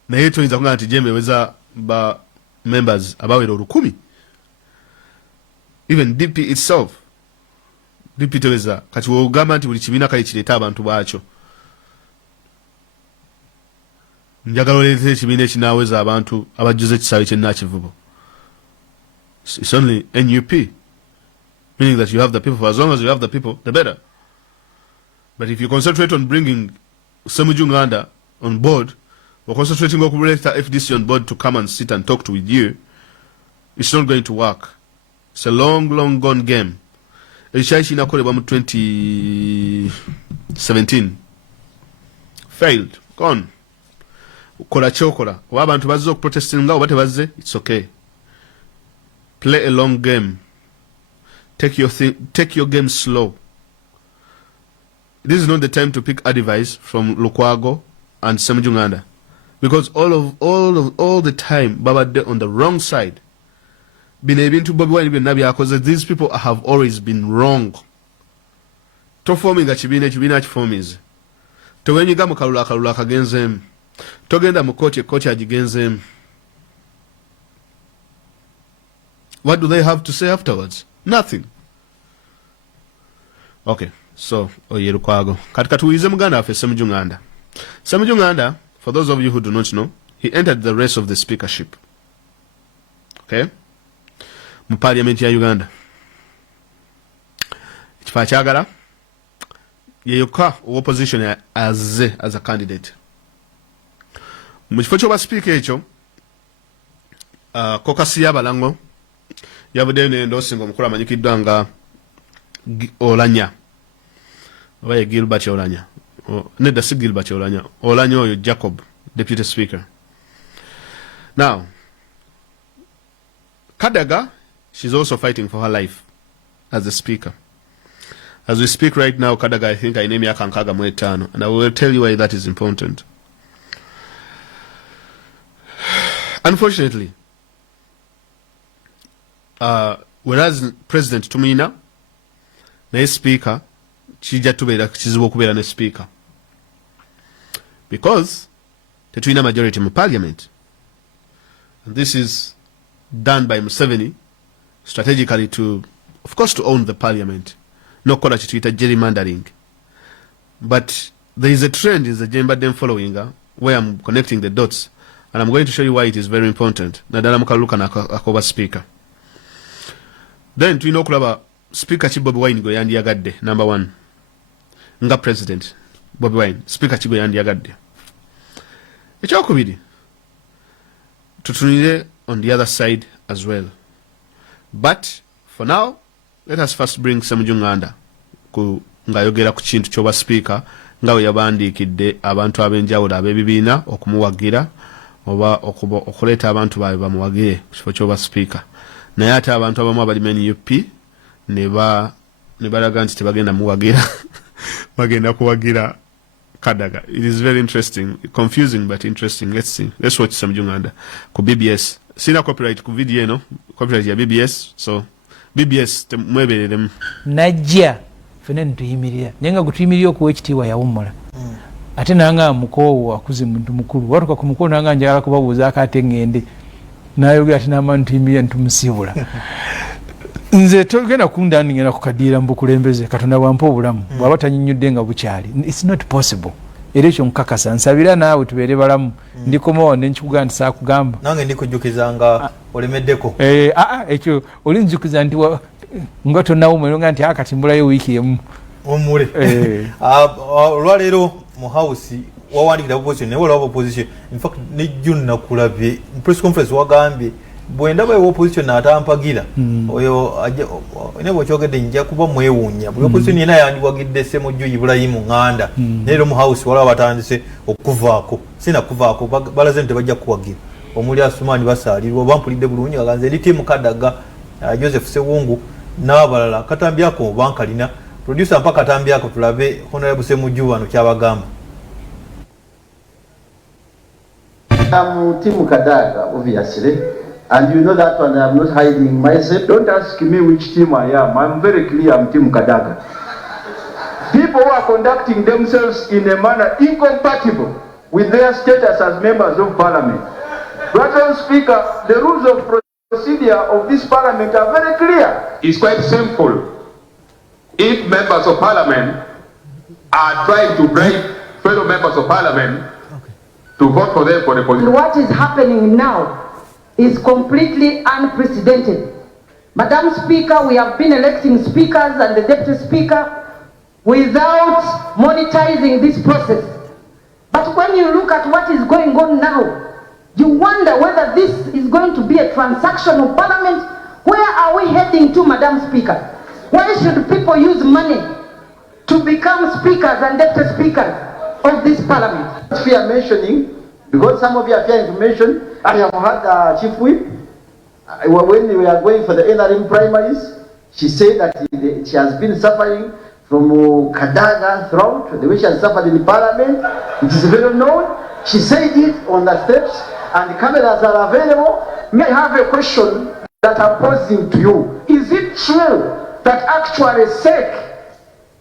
naye toyinza kugaa nti Jema eweza ba members abawera 1,000. Even DP itself, DP teweza kati wogamba nti buli kibiina kale kireeta abantu baakyo. Njagala oleetera ekibiina ekinaaweza abantu abajjuza ekisaawe ky'ennakivubo. It's only NUP, meaning that you have the people. For as long as you have the people, the better. But if you concentrate on bringing Semujunganda on board, or concentrating on bringing FDC on board to come and sit and talk with you, it's not going to work. It's a long gone game. Ekyali kinakolebwa mu 2017 failed, gone. Kola chokola oba abantu bazze okuprotesting nga oba tebazze, it's okay. Play a long game. Take your game slow. This is not the time to pick advice from Lukwago and Semujunganda, because all the time babadde on the wrong side. Bino ebintu Bobi Wine byonna byakoze, these people have always been wrong. Toforminga kibiina kiformize. Towenyiga mu kalula kagenzeemu. Togenda mu kooti agigenzeemu. What do they have to say afterwards? Nothing. Okay, so oye Lukwago. Kati katuwize muganda waffe Semujunganda. Semujunganda, for those of you who do not know, he entered the race of the speakership. Okay? Mu parliament ya Uganda. Ekifo akyagala yeyokka opposition as a candidate. Mu kifo ky'obwa speaker ekyo, kokasi y'abalango yabuddeyo n'endoosinga omukulu amanyikiddwa nga Olanya. Oba ye Gilbert Olanya. Nedda si Gilbert Olanya. Olanya oyo Jacob, deputy speaker. Now, Kadaga, she's also fighting for her life as a speaker. As we speak right now, Kadaga, I think ayina emyaka 65, and I will tell you why that is important. Unfortunately, whereas President Tumina naye speaker kijja tubeera kizibu okubeera ne speaker, because tetulina majority mu parliament, and this is done by Museveni strategically to, of course, to own the parliament, nokukola kituyita gerrymandering. But there is a trend in the Jembaden following where I'm connecting the dots, and I'm going to show you why it is very important. Nadala mukaluka na akoba speaker. Then tulina okulaba speaker ki Bobi Wine gwe yandiyagadde. Number 1, nga president Bobi Wine, speaker ki gwe yandiyagadde. Ekyokubiri, tutunire on the other side as well. But for now, let us first bring Semujunganda ku ng'ayogera ku kintu ky'obwa sipiika nga bwe yabandiikidde abantu ab'enjawulo ab'ebibiina okumuwagira oba okuleeta abantu baabwe bamuwagire ku kifo ky'obwa sipiika. Naye ate abantu abamu abali NUP ne balaga nti tebagenda muwagira bagenda kuwagira Kadaga. It is very interesting, confusing but interesting. Let's see. Let's watch some UGANDA ku BBS. Sina copyright ku video no, copyright ya BBS. So BBS mwebereremu. Najja fene ntuyimirira. Nyenga gutuyimirira okuwa ekitiibwa yawummula. Ate nanga mukoowo akuze muntu mukulu. Watuka ku mukulu nanga njagala kubabuuza akate ngende. Nayogera ati n'amantu tuyimirira ntumusibula. Nze togenda kundani ngena kukadira mbukulembeze Katonda wampa obulamu bwaba tanyinyudde nga bukyali. It's not possible. Era ekyo nkakasa nsabira naawe tubeere balamu ndikomawo nenkikugaa nti saakugamba nange ndikujjukizanga olemeddeko ekyo olinjukiza nti nga tonawumenga nti akati mbulayo wiiki emu omule olwaleero mu house wawandikira opposition naye olaba opposition in fact ne June nakulabye press conference wagambye bwendaba ewa opposition n'atampagira oyo ne bw'okyogedde nja kuba mwewuunya buli opposition yena yandiwagidde Ssemujju Ibrahimu Nganda neero mu house walaba batandise okuvaako sina kuvaako balaze nti tebajja kuwagira omuli Asumani basaalirwa bampulidde bulungi aganze ndi tiimu Kadaga Joseph Sewungu n'abalala katambyako bankalina producer mpaka katambyako tulabe Honorable Ssemujju wano kyabagamba. Team Kadaga obviously. And you know that one, I'm not hiding myself. Don't ask me which team I am. I'm very clear, I'm Team Kadaga. People who are conducting themselves in a manner incompatible with their status as members of parliament. Brother Speaker, the rules of procedure of this parliament are very clear. It's quite simple. If members of parliament are trying to bribe fellow members of parliament to vote for them for the position. What is happening now is completely unprecedented. Madam Speaker, we have been electing speakers and the deputy speaker without monetizing this process. But when you look at what is going on now, you wonder whether this is going to be a transaction of parliament. Where are we heading to, Madam Speaker? Why should people use money to become speakers and deputy speakers of this parliament? We are mentioning, because some of you are trying to mention, I have had Chief Whip, when we are going for the NRM primaries, she said that she has been suffering from Kadaga throughout, the way she has suffered in the parliament. It is very known. She said it on the steps, and the cameras are available. May I have a question that I'm posing to you? Is it true that actually SEC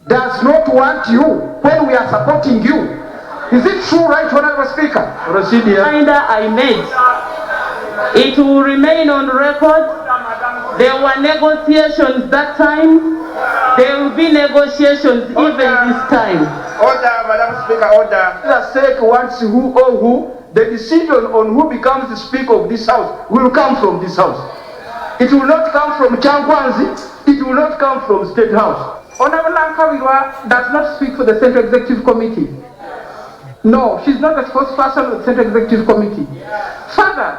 does not want you when we are supporting you? Is it true, right, Honorable Speaker? I made. It will remain on record. There were negotiations that time. There will be negotiations even this time. Order, Madam Speaker, order. The SEC wants who or who. The decision on who becomes the Speaker of this House will come from this House. It will not come from Changwanzi. It will not come from State House. Honorable Lankawirwa does not speak for the Central Executive Committee. No, she's not the spokesperson of the Central Executive Committee. Further,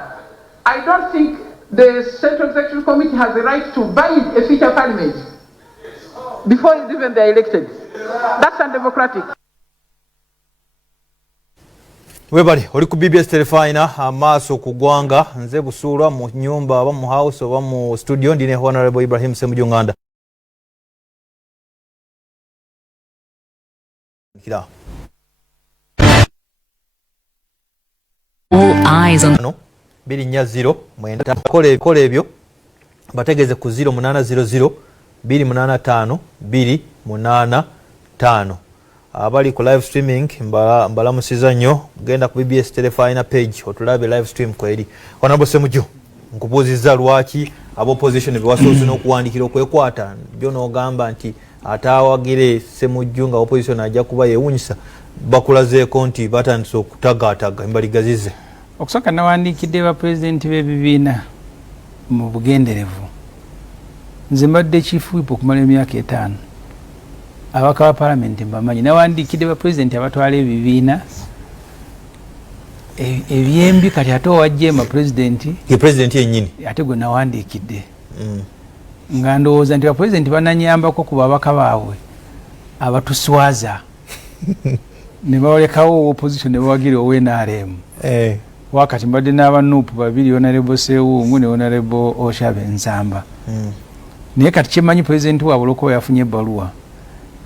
I don't think the Central Executive Committee has the right to buy a future parliament before even they are elected. That's undemocratic. Webali oli ku BBS Terefayina amaaso ku ggwanga nze busuulwa mu nyumba oba mu house oba mu studio ndine Honorable Ibrahim Ssemujju Nganda. All eyes on 240 mwenda kola ebyo bategeze ku 0800 285 285 abali ku live streaming mbalamusiza nnyo genda ku BBS Terefayina page otulabe live stream kweri. Honorable Ssemujju nkubuuzizza lwaki aba opposition bewasoose n'okuwandikira okwekwata byo n'ogamba nti atawagire Ssemujju nga opposition ajja kuba yeewunyisa bakulazeeko nti batandise okutagaataga embaligazize. Okusooka nawandikidde bapulezidenti b'ebibiina mu bugenderevu. Nze mbadde chief whip okumala emyaka 5. Abaka ba parliament mbamanyi nawandikidde bapulezidenti abatwala ebibiina ebyembi kati ate owajje amapulezidenti ye president yennyini ate gwe nawandikidde nga ndowooza nti bapulezidenti bananyambako ku babaka baabwe abatuswaza ne bawalekawo opposition ne bawagira owenarem wakati mbadde n'abanuupu babiri Honorable Sewungu ne Honorable Oshabe Nsamba naye kati kyemanyi pulezidenti waabwe olwokuba yafunye ebbaluwa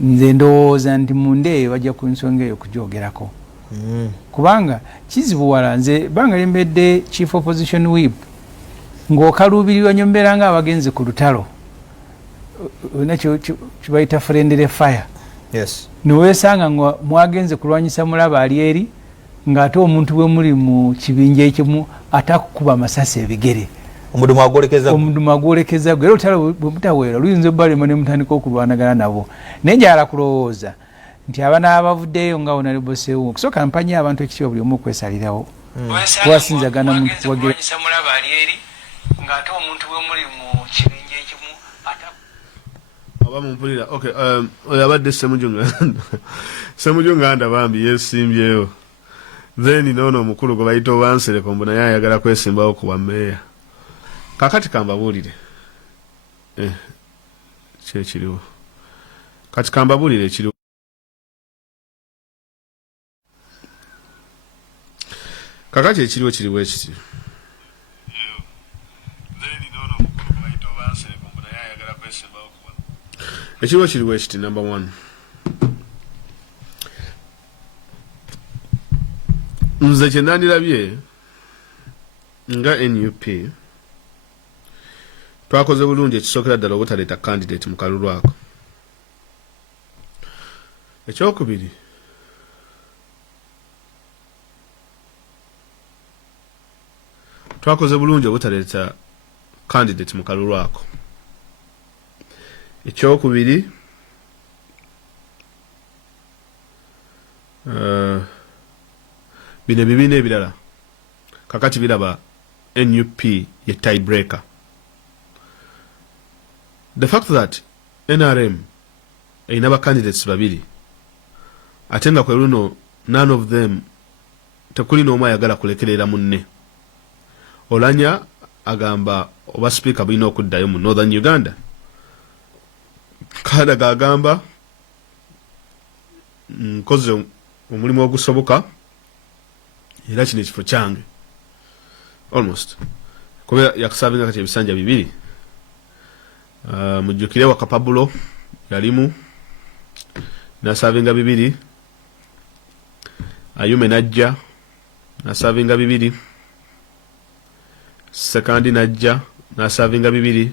nze ndowooza nti munde bajja ku nsonga eyo kugyogerako kubanga kizibuwala nze banga lembedde chief opposition whip ng'okaluubirirwa nnyo mbeera nga abagenzi ku lutalo nakyo kibayita friendly fire niweesanga nga mwagenze kulwanyisa mulaba ali eri ng'ate omuntu bwe muli mu kibinja ekimu atakukuba amasasi ebigere omudumu agwolekeza gwe era olutalo bwe mutaweera luyinza obbalema ne mutandika okulwanagana nabo naye njala kulowooza nti abana abavuddeyo nga Honorable Sewungu okusooka kampanya abantu ekitiibwa buli omu okwesalirawo kubasinzagana muntu kuwagiranyisa mulaba ali eri ng'ate omuntu bwe muli mu kibinja ekimu oba mumpulira oyo abadde Ssemujunganda bambi yeesimbyeyo then noono omukulu gwe bayita Owansereko mbona naye ayagala kwesimbawo ku bwammeeya kakati kambabuulire kyekiriwo kati kambabuulire ekiriwo kakati ekiriwo kiriwo ekiti ekiriwo kiriwo ekiti number 1 nze kye nandilabye nga NUP twakoze bulungi ekisookera ddala obutaleeta candidate mu kalulu ako. Ekyokubiri twakoze bulungi obutaleeta candidate mu kalulu ako. Ekyokubiri bino ebibiina ebirala kakati biraba NUP ye tiebreaker. The fact that NRM erina ba candidates babiri ate nga kwe luno none of them tekuli n'omu ayagala kulekerera munne. Olanya agamba oba speaker bulina okuddayo mu Northern Uganda. Kadaga agamba nkoze omulimu ogusoboka era kino ekifo kyange almost kuba yakusavinga kati ebisanja bibiri. Mujjukire wa Kapabulo yalimu nasavinga bibiri. Ayume najja nasavinga bibiri. Sekandi najja nasavinga bibiri.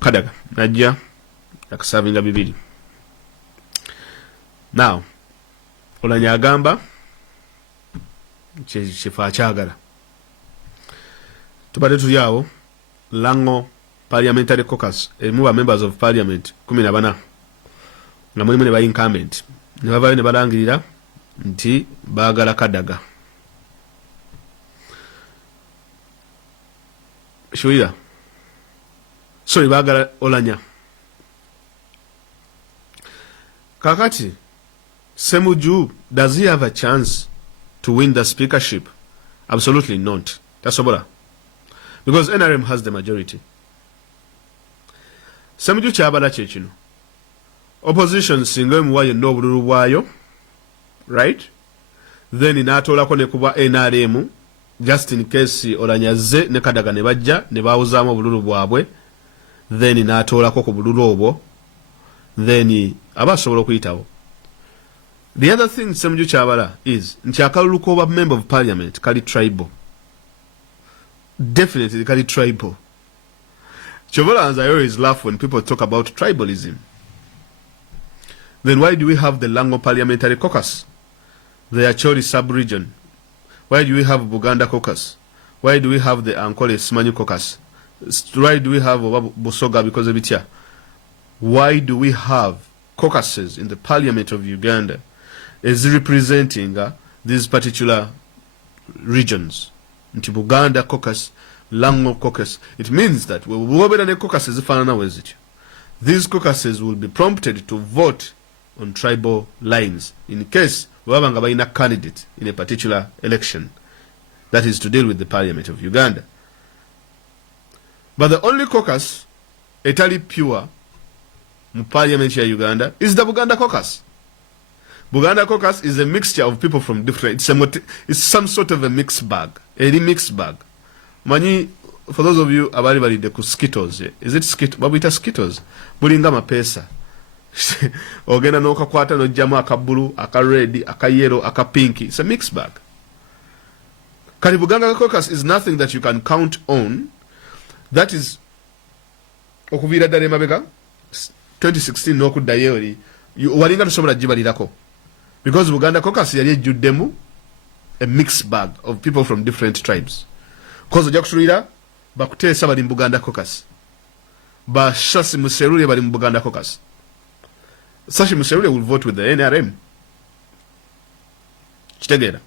Kadaga najja yakusavinga bibiri. Now Olanya agamba kyefa kyagala tubadde tuli awo Lango Parliamentary Caucus erimu ba members of parliament 14 nga mulimu ne ba incumbent ne bavayo ne balangirira nti baagala Kadaga. Shuira sorry baagala Olanya. Kakati Semuju, does he have a chance to win the speakership? Absolutely not. Tasobola. Because NRM has the majority. Semuju kyabala kyekino. Opposition singa muwayo n'obululu bwayo, right? Then inatoolako ne kuba NRM just in case Olanyaze ne Kadaga ne bajja ne bawuzaamu obululu bwabwe, then inatoolako ku bululu obwo, then abasobola okuyitawo. The other thing Semuju kyabala is nti akalulu k'oba member of parliament kali tribal. Definitely kali tribal. Chobola, I always laugh when people talk about tribalism. Then why do we have the Lango Parliamentary Caucus? The Acholi sub-region. Why do we have Buganda Caucus? Why do we have the Ankole Simanyu Caucus? Why do we have Busoga because of it here? Why do we have caucuses in the Parliament of Uganda as representing these particular regions? Nti Buganda Caucus, Lango Caucus. It means that these caucuses will be prompted to vote on tribal lines in case wabanga bayina candidate in a particular election that is to deal with the Parliament of Uganda. But the only caucus etali pure mu parliament ya Uganda is the Buganda caucus. Buganda caucus is a mixture of people from different, it's some sort of a mixed bag, a mixed bag. Mani, for those of you abali balide ku Skittles, is it Skittles? Babita Skittles. Bulinga mapesa. Ogenda n'okakwata n'ojjamu akabulu, aka red, aka yellow, aka pinky. It's a mixed bag. Kali Buganda caucus is nothing that you can count on. That is okuvira ddala emabega 2016 n'okuddayo eri walinga tosobola gibalirako because Buganda caucus yali ejjuddemu a mixed bag of people from different tribes. Kozo ojja kusulira bakuteesa bali mu Buganda caucus, Bashasi Muserule bali mu Buganda caucus. Sashi Muserule will vote with the NRM. Kitegeera.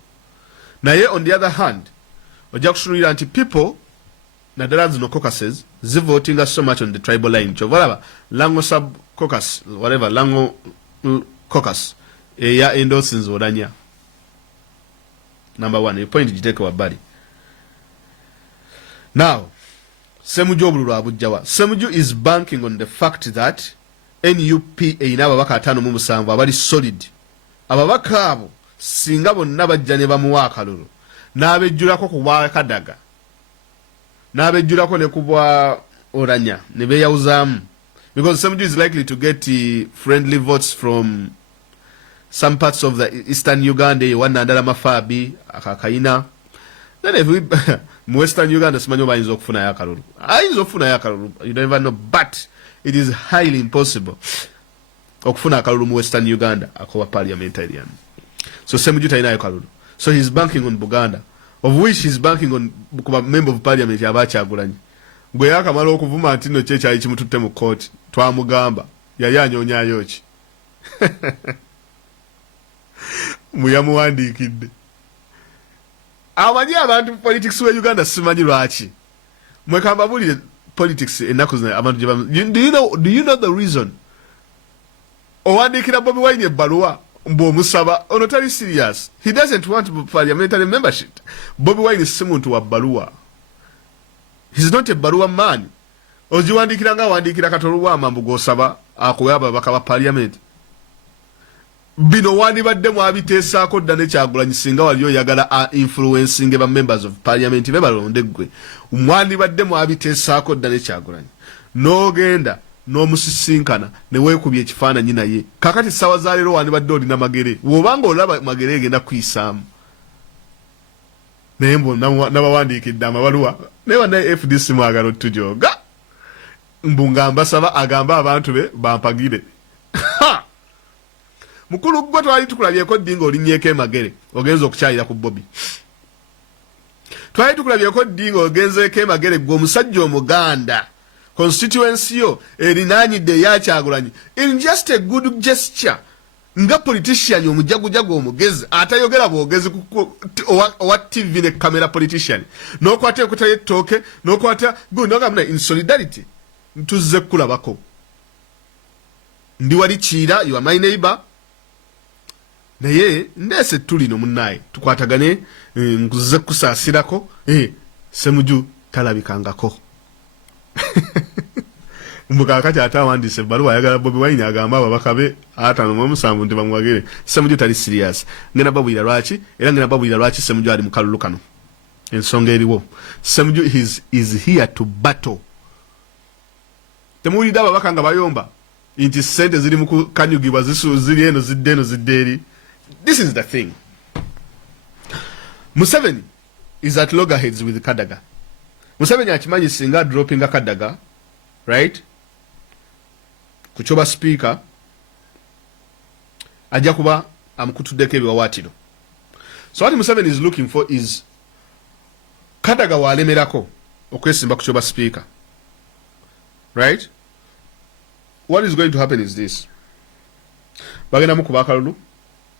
Naye on the other hand, ojja kusulira nti people naddala zino caucuses zivotinga so much on the tribal line. Chovalaba Lango sub caucus, whatever, Lango caucus eya endorses Oranya. Number one, a point giteke wabali. Now, Semuju obululu abujjawa. Semuju is banking on the fact that NUP eyina ababaka 5 abali solid. Ababaka abo singa bonna bajja ne bamuwa akalulu n'abejjulako ku bwa Kadaga n'abejjulako ne ku bwa Oranya ne beeyawuzaamu because Semuju is likely to get friendly votes from some parts of the eastern Uganda, Uganda.AND Mafabi, Akakaina. Then if we Western Uganda simanyi oba ayinza okufunayo akalulu. Ayinza okufunayo akalulu. You don't even know, but it is highly impossible okufuna akalulu mu Western Uganda akoba parliamentarian. So Semuju talinayo kalulu. So he's banking on Buganda, of which he's banking on kuba member of parliament Abakyagulanyi. Gwe yakamala okuvuma nti no kye kyali kimututte mu court twamugamba yali anyonyaayo ki. Muyamuwandiikidde. Amanyi abantu politics we Uganda simanyi lwaki. Mwekamba bulire politics ennaku zino abantu gye do you know the reason? Owandiikira Bobi Wine ebbaluwa mbw'omusaba ono tali serious. He doesn't want parliamentary membership. Bobi Wine si muntu wa bbaluwa. He's not a bbaluwa man. Ogiwandiikira nga awandiikira Katolwa mambu g'osaba akuwe ababaka ba parliament. Bino wandibaddemu abiteesaako dda ne Kyagulanyi singa wali oyagala influencing ba members of parliament be balonde ggwe. Wandibaddemu abiteesaako dda ne Kyagulanyi. N'ogenda n'omusisinkana ne weekubya ekifaananyi naye. Kakati ssaawa za leero wandibadde olina magere. W'obanga olaba magere egenda kuyisaamu. Naye mbu n'abawandiikidde amabaluwa. Naye wannaye FDC mwagala otujooga. Mbu ng'ambasaba agambe abantu be bampagire. Mukulu gwe twali tukulabyeko ddi ng'olinnyeeko emagere ogenza okukyalira ku Bobi. Twali tukulabyeko ddi ng'ogenzeeko emagere gwe omusajja Omuganda constituency yo erinaanyidde eya Kyagulanyi in just a good gesture nga politician omujagujagu omugezi atayogera bwogezi owa TV ne camera politician n'okwata ekuta y'ettooke n'okwata gundogamuna in solidarity ntuzze kulabako ndi wali Kiira, you are my neighbor. Naye ndese tulino munnaye tukwatagane nkuze kusaasirako Semuju talabikangako. Mukakati atawandiise ebbaluwa ayagala Bobi Wine agamba ababaka be 5 nti bamuwagire. Semuju tali serious. Ngenda babulira lwaki era ngenda babulira lwaki Semuju ali mu kalulu kano. Ensonga eriwo. Semuju is here to battle. Temuwulidde ababaka nga bayomba nti ssente ziri mu kanyugibwa ziri eno zidde eno zidde eri. This is the thing. Museveni is at loggerheads with Kadaga. Museveni akimanyi singa dropping a Kadaga, right? Kuchoba speaker ajja kuba amukutuddeko ebiwawaatiro. So what Museveni is looking for is Kadaga walemerako okwesimba kuchoba speaker. Right? What is going to happen is this. Bagenda mukuba akalulu.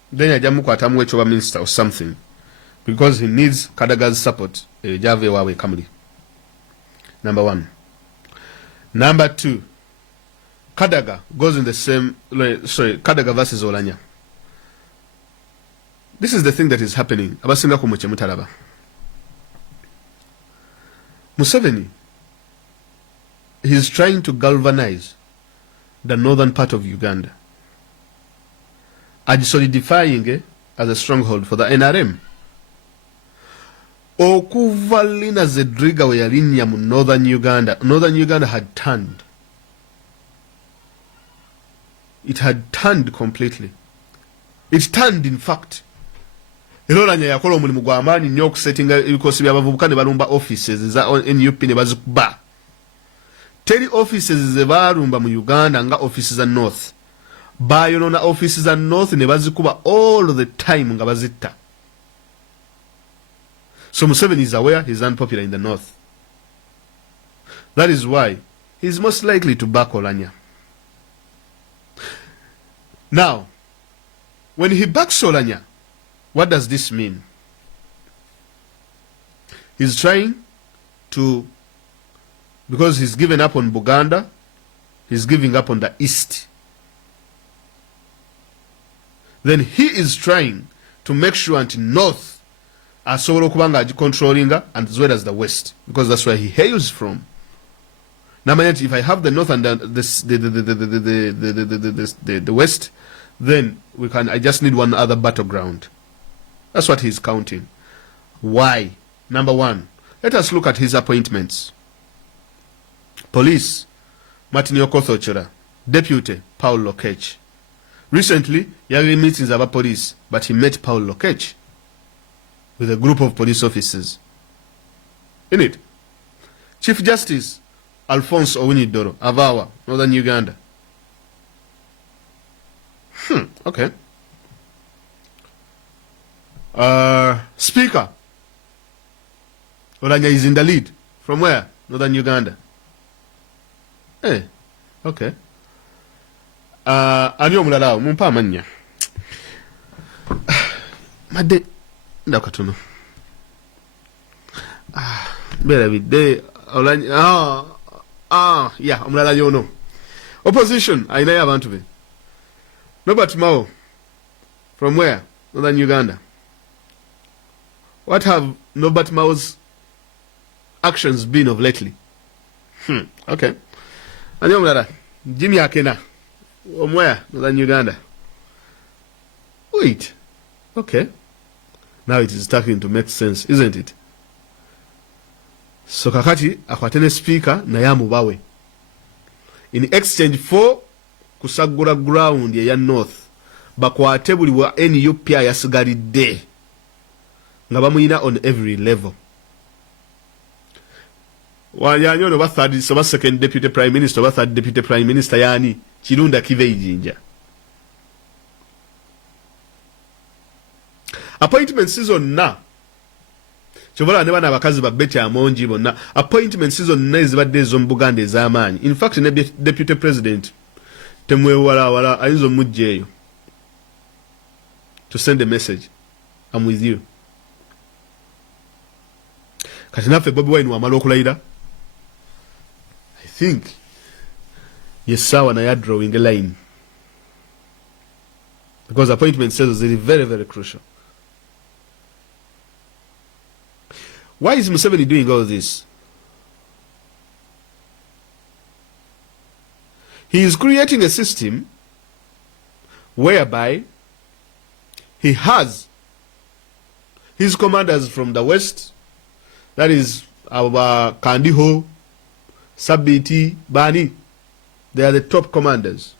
Then ajja mukwatamu Echoba minister or something. Because he needs Kadaga's support. Jave wawe kamuli. Number 1. Number 2. Kadaga goes in the same... Sorry, Kadaga versus Olanya. This is the thing that is happening. Abasinga kumuche mutalaba. Museveni, he's trying to galvanize the northern part of Uganda, solidifying as a stronghold for the NRM. Okuva Lina Zedriga we yalinya mu northern Uganda had turned. It had turned completely. It turned, in fact. Olanya yakola omulimu gwa amaanyi nnyo okusettinga ebikosi by'abavubuka ne balumba offices za NUP ne bazikuba. Teri offices ze balumba mu Uganda nga offices za North. Bayonona offices za North ne bazikuba all the time nga bazitta. So Museveni is aware he's unpopular in the North. That is why he's most likely to back Olanya. Now, when he backs Olanya, what does this mean? He's trying to, because he's given up on Buganda, he's giving up on the East. Then he is trying to make sure that North asobola okubanga controlling and as well as the West, because that's where he hails from. Now, if I have the North and the West, then I just need one other battleground. That's what he's counting. Why? Number one, let us look at his appointments. Police, Martin Okothochora. Deputy, Paul Lokech. Recently, he had meetings about police, but he met Paul Lokech with a group of police officers. In it, Chief Justice Alphonse Owinidoro, Avawa, Northern Uganda. Okay. Speaker Olanya is in the lead. From where? Northern Uganda. Hey, okay. Ani omulala mumpa amanya. Made ndakatono. Bera bidde Olanya yeah, omulala yono. Opposition ainayo abantu be. Robert Mao. From where? Northern Uganda. What have Robert Mao's actions been of lately? Okay. Ani omulala Jimmy Akena. From where? Northern Uganda. Wait. Okay. Now it is starting to make sense, isn't it? So kakati akwatene speaker na ya mubawe. In exchange for kusagura ground ya North, bakwate buli wa NUP yasigalidde nga bamuyina on every level. Wanyanyo no third, so second deputy prime minister, ba third deputy prime minister yani Kirunda Kive Ijinja. Appointment season na chobola ne bana bakazi ba Betty Amonji bonna. Appointment season na izibadde zo Buganda ez'amaanyi. In fact, ne deputy president temwe wala ayinzo mujjeyo to send a message. I'm with you. Kati nafe Bobi Wine wamala okulayira. I think yes sawa na ya drawing a line. Because appointment season is very, very crucial. Why is Museveni doing all this? He is creating a system whereby he has his commanders from the West, that is our Kandiho, Sabiti, Bani, they are the top commanders.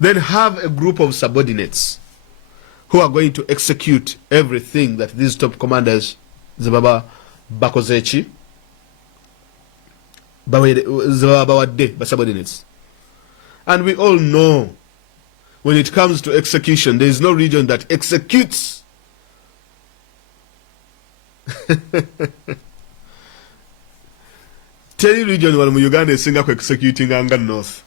Then have a group of subordinates who are going to execute everything that these top commanders, Zababa Bakozechi, Zababa subordinates. And we all know when it comes to execution, there is no region that executes. Tell region where Uganda is single executing anga North.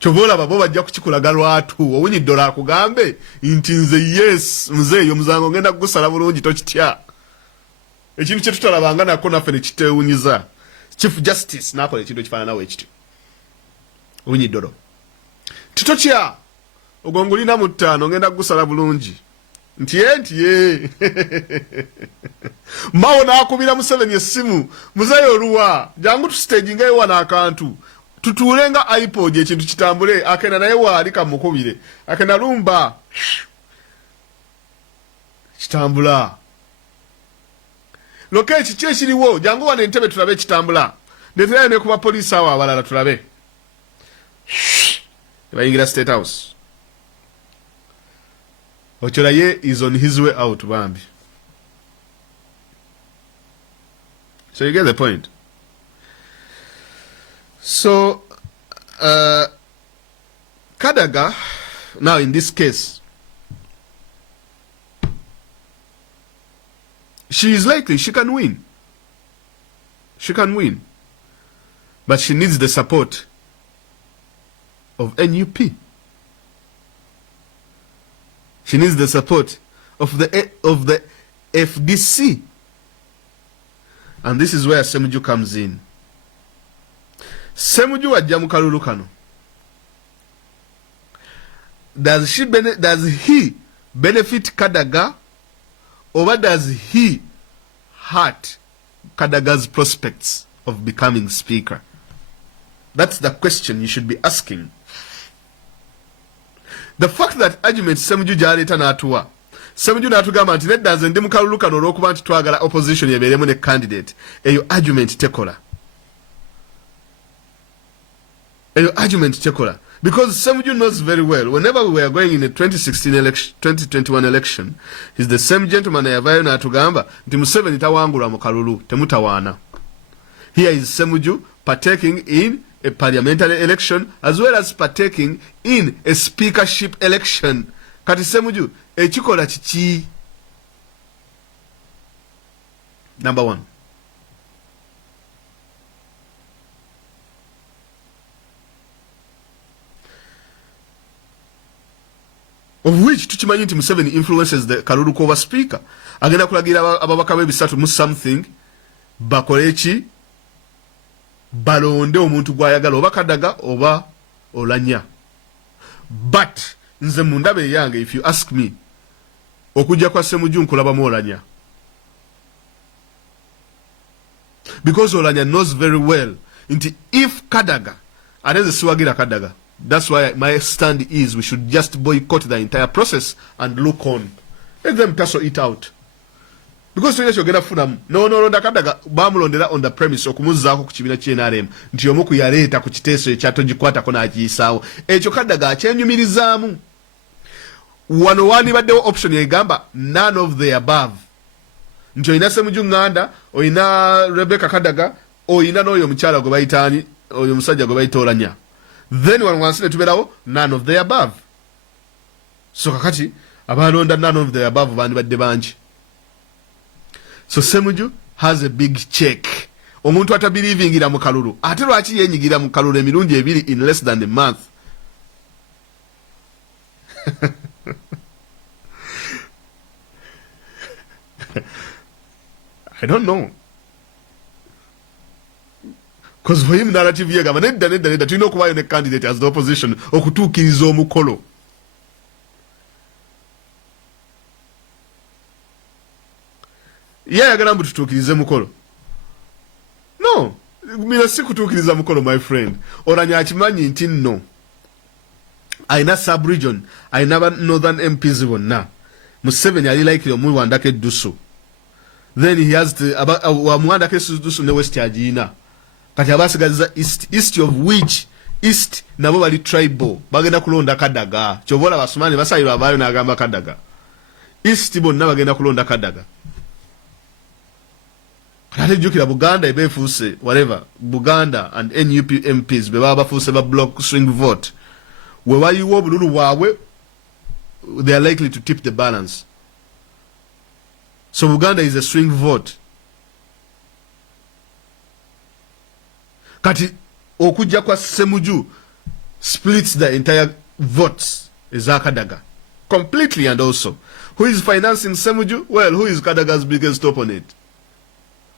Chobola babo bajja kukikulaga lwatu owunyi dola akugambe nti nze yes mzee yo muzango ngenda kugusala bulungi tokitya ekintu kye tutalabanga nako naffe ne kitewunyiza Chief Justice nakola ekintu ekifaanana nawe ekityo owunyi dola tutotya ogongulina mu ttaano ngenda kugusala bulungi ntiye Mao n'akubira Museveni essimu muzayo oluwa jangu tu stage ngayo wana akantu tutulenga iPod ekintu kitambule akena naye wali kamukubire akena lumba kitambula lokechi kyekiriwo jangu wana entebe tulabe kitambula ndetera ne kuba police awo abalala tulabe bayingira State House. Ocholaye is on his way out, Bambi. So you get the point. So, Kadaga, now in this case, she is likely, she can win. She can win. But she needs the support of NUP. She needs the support of the FDC. And this is where Semuju comes in. Semuju wa Jamukalulu Kano. Does he benefit Kadaga, or does he hurt Kadaga's prospects of becoming speaker? That's the question you should be asking. The fact that argument Semuju jareta natuwa Semuju natugamba nti nedda nze ndi Mukalulu Kano olw'okuba nti twagala opposition yebeeremu ne candidate eyo argument tekola. Because Semuju knows very well whenever we were going in the 2021 election, he's the same gentleman ayavayo natugamba nti Museveni tawangula mu Kalulu temutawaana. Here is Semuju partaking in a parliamentary election as well as partaking in a speakership election. Kati Semuju ekikola kiki? Number one, of which tukimanyi nti Museveni influences the Kalulu Koba speaker. Agenda kulagira ababaka be bisatu mu something bakoleki balonde omuntu gwayagala oba Kadaga oba Olanya. But nze mundabe yange, if you ask me, okujja kwa Semuju nkulaba mu Olanya. Because Olanya knows very well nti if Kadaga aneze siwagira Kadaga, that's why my stand is we should just boycott the entire process and look on. Let them tussle it out. Because when you're funamu, no, Kadaga bamulondera on the premise okumuzaako ku kibiina ky'NRM nti omu kuyaleeta ku kiteeso ekyatogikwatako n'agiyisaawo. Ekyo Kadaga akyenyumirizaamu. Wano wandibaddewo option egamba none of the above. Nti oyina Semuju Nganda, oyina Rebecca Kadaga, oyina n'oyo omukyala gwe bayitaani, oyo omusajja gwe bayita Olanya. Then wano wansi ne tubeerawo none of the above. So kakati abalonda none of the above bandibadde bangi. So Semuju has a big check. Omuntu atabelievingira mu Kalulu. Ate lwaki yenyigira mu Kalulu emirundi ebiri in less than a month? I don't know. Because for him narrative yegamba nedda tulina okubayo ne candidate as the opposition okutuukiriza omukolo. Yayagala mbu tutuukirize mukolo. No, mina si kutuukiriza mukolo, my friend. Olanya akimanyi nti nno ayina sub-region, ayina northern MPs bonna. Museveni ali likely omuwandako eddusu. Then he has to wamuwandako eddusu ne west agiina. Kati abasigaziza east of which east nabo bali tribal bagenda kulonda Kadaga. Kyobola basumani basayirwa abayo n'agamba Kadaga. East bonna bagenda kulonda Kadaga. Kati jukira Buganda ebefuuse whatever Buganda and NUP MPs beba bafuuse ba block swing vote. We waliwo obululu bwabwe, they are likely to tip the balance. So Buganda is a swing vote. Kati okujja kwa Semuju splits the entire votes eza Kadaga completely. And also, who is financing Semuju? Well, who is Kadaga's biggest opponent?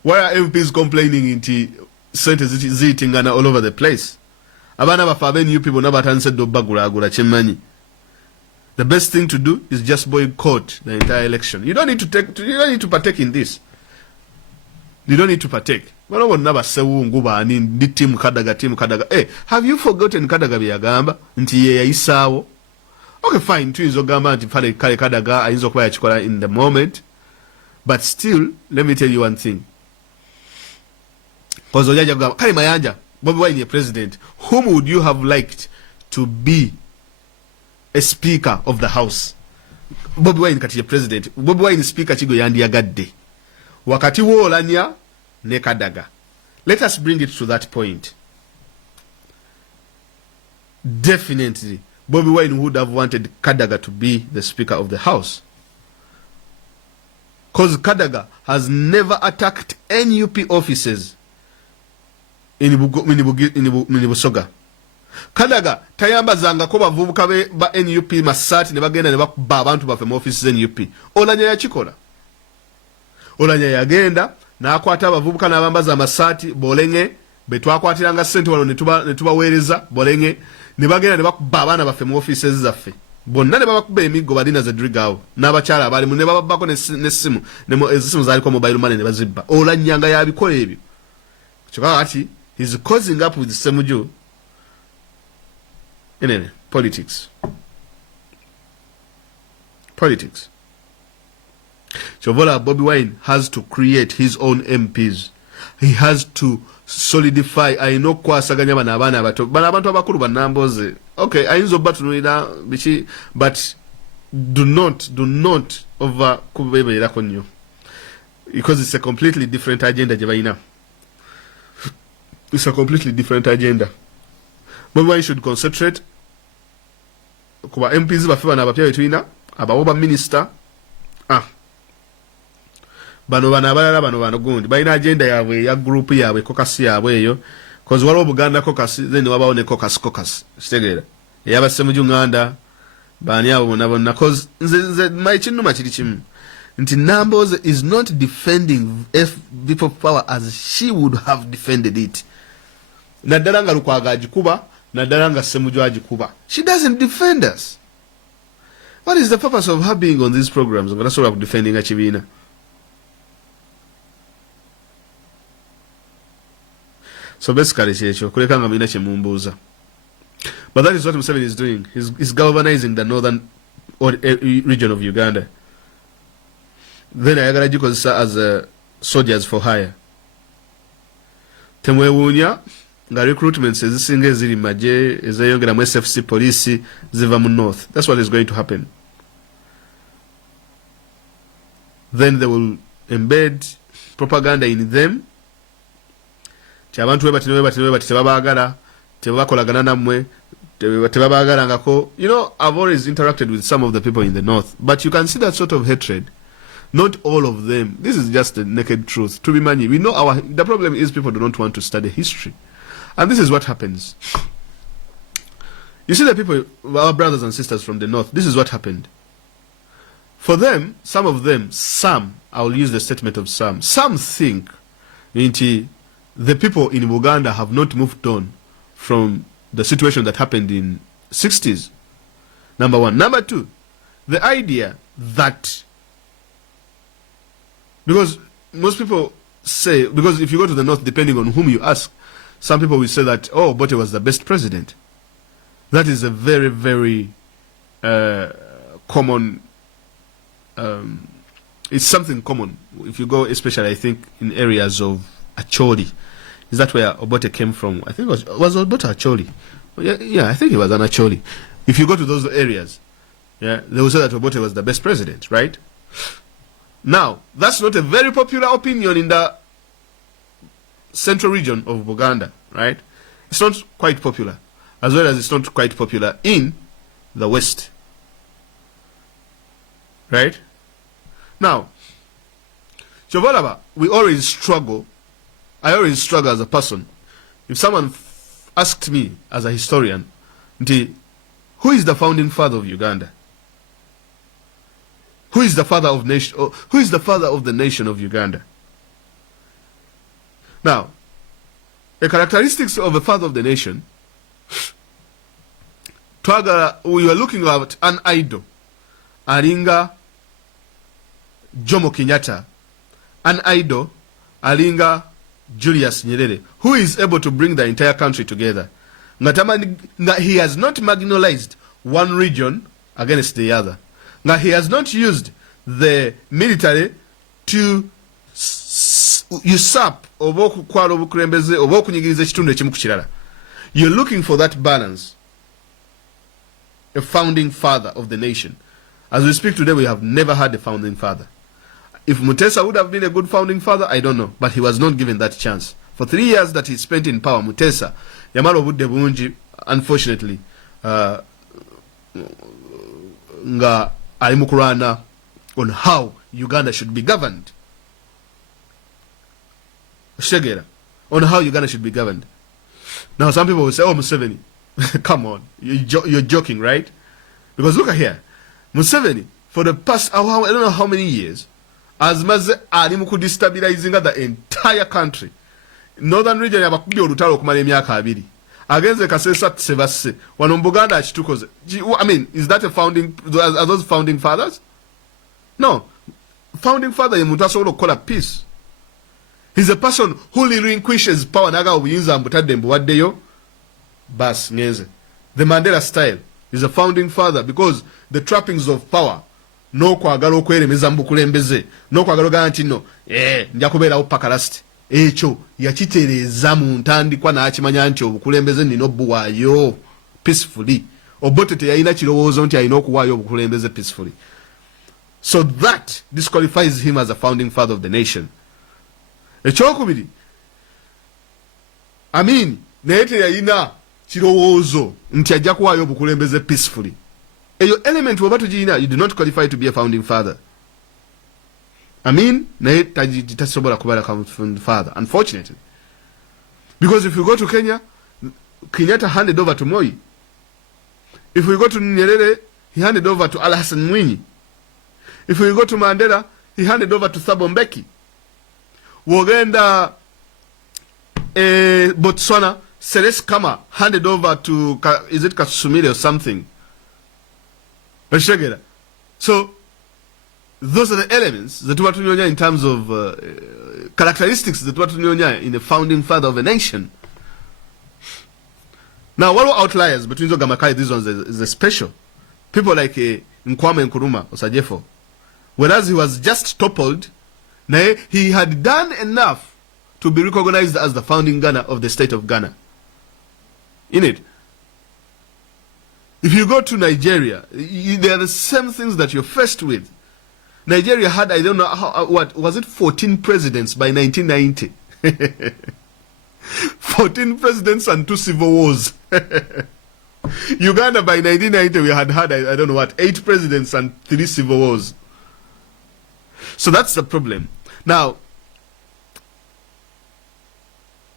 Why are MPs complaining into sente zitingana all over the place? Abana bafa NUP bonna batandise do bagulagula kyemmanyi. the best thing to do is just boycott the entire election. You don't need to partake in this. You don't need to partake. Hey, have you forgotten Kadaga byagamba nti ye yayisawo? Okay, fine, tuyinza ogamba nti kale Kadaga ayinza okuba yakikola in the moment, but still, let me tell you one thing. Because ojaja kugamba kale Mayanja, Bobi Wine ye president, whom would you have liked to be a speaker of the house? Bobi Wine kati ye president, Bobi Wine speaker kigo yandiyagadde wakati woolanya ne Kadaga. Let us bring it to that point. Definitely, Bobi Wine would have wanted Kadaga to be the Speaker of the House. Because Kadaga has never attacked NUP offices in Busoga. Kadaga tayambazanga ko bavubuka ba NUP masati ne bagenda ne bakuba abantu bafe mu offices NUP. Olanya yakikola. Olanya yagenda n'akwata abavubuka n'abambaza amasati bolenge betwakwatiranga ssente wano ne tubaweereza bolenge ne bagenda ne bakuba abaana baffe mu offices zaffe bonna ne babakuba emiggo balina ze drigawo n'abakyala abalimu ne bababbako n'essimu ezisimu zaaliko mobile money ne bazibba. Olanyanga yabikola ebyo kyokka kati he's causing up with Semuju in politics. Chovola Bobi Wine has to create his own MPs. He has to solidify. I know kwasaganya bana abato bana abantu abakulu banamboze. Okay, ayinzo batunulira bichi, but do not over kubebera konyo, because it's a completely different agenda jebaina. It's a completely different agenda. Bobi Wine should concentrate kuba MPs bafe bana abapya betwina abawoba minister bano gundi balina agenda yaabwe ya group yaabwe kokasi yaabwe eyo, cause waliwo Buganda kokasi then wabawo ne kokasi kitegeera eyaba Ssemujju Nganda bani abo bonna cause nze maikinuma kiri kimu nti Namboze is not defending people power as she would have defended it. Naddala nga Lukwago agikuba, naddala nga Ssemujju agikuba. She doesn't defend us. What is the purpose of her being on these programs? I'm going to sort of defending Achibina. So basically, but that is what Museveni is doing. He's galvanizing the northern region of Uganda. Then I got as soldiers for hire. Temwewunya nga recruitments ezisinga eziri maje ezayongera mu SFC police ziva mu north. That's what is going to happen. Then they will embed propaganda in them. Abantu webati tebabagala tebakolagana namwe tebabagala ngako. You know, I've always interacted with some of the people in the north, but you can see that sort of hatred. Not all of them. This is just the naked truth. To be money, we know the problem is people do not want to study history, and this is what happens. You see the people, our brothers and sisters from the north. This is what happened. For them, some of them, I will use the statement of some think the people in Uganda have not moved on from the situation that happened in 60s. Number one. Number two, the idea that, because most people say, because if you go to the north, depending on whom you ask, some people will say that, oh, Bote was the best president. That is a very, very common, it's something common. If you go, especially I think in areas of Acholi, is that where Obote came from? I think it was Obote Acholi. Yeah, I think it was an Acholi. If you go to those areas, yeah, they will say that Obote was the best president, right? Now, that's not a very popular opinion in the central region of Buganda, right? It's not quite popular, as well as it's not quite popular in the West, right? Now, Chovolaba, we always struggle. I always struggle as a person. If someone asked me as a historian, who is the founding father of Uganda? Who is the father of nation? Who is the father of the nation of Uganda? Now, the characteristics of the father of the nation, we were looking at an idol alinga Jomo Kenyatta, an idol alinga Julius Nyerere, who is able to bring the entire country together. He has not marginalized one region against the other. Now he has not used the military to usurp oba okukwala obukulembeze oba okunyigiriza ekitundu ekimu ku kirala. You're looking for that balance. A founding father of the nation. As we speak today, we have never had a founding father. If Mutesa would have been a good founding father, I don't know. But he was not given that chance. For 3 years that he spent in power, Mutesa, Yamalo Budde Bunji, unfortunately, nga alimukurana on how Uganda should be governed. Shegera, on how Uganda should be governed. Now some people will say, oh, Museveni, come on, you're joking, right? Because look at here, Museveni, for the past, I don't know how many years, as maze alimuku destabilizing the entire country. Northern region yabakubye olutalo okumala emyaka 2. Against Kasesa Tsebase, wano Buganda achitukoze. I mean, is that a founding, are those founding fathers? No. Founding father yemutasobola okukola peace. He's a person who relinquishes power naga obuyinza mbutadde mbuwaddeyo. Bas ngeze. The Mandela style is a founding father because the trappings of power, no kwagala okweremeza mbukulembeze, no kwagala ogamba nti no, nja kubeerawo paka last. Ekyo yakitereeza mu ntandikwa n'akimanya nti obukulembeze nina obbuwaayo peacefully. Obote teyalina kirowoozo nti alina okuwaayo obukulembeze peacefully. So that disqualifies him as a founding father of the nation. Ekyokubiri, naye teyalina kirowoozo nti ajja kuwaayo obukulembeze peacefully. Eyo element oba tugirina, you do not qualify to be a founding father. Naye tasobola kubeera founding father, unfortunately. Because if we go to Kenya, Kenyatta handed over to Moi. If we go to Nyerere, he handed over to Ali Hassan Mwinyi. If we go to Mandela, he handed over to Thabo Mbeki. Wogenda Botswana, Celeste Kama handed over to, is it Kasumile or something? So, those are the elements that were in terms of characteristics that were in the founding father of a nation. Now, what are outliers between Zogamakai? These ones is a special. People like Nkwame Nkrumah or Sajefo. Whereas he was just toppled, he had done enough to be recognized as the founding Ghana of the state of Ghana. In it. If you go to Nigeria, there are the same things that you're faced with. Nigeria had, I don't know, what was it, 14 presidents by 1990. 14 presidents and 2 civil wars. Uganda by 1990, we had, I don't know what, 8 presidents and 3 civil wars. So that's the problem. Now,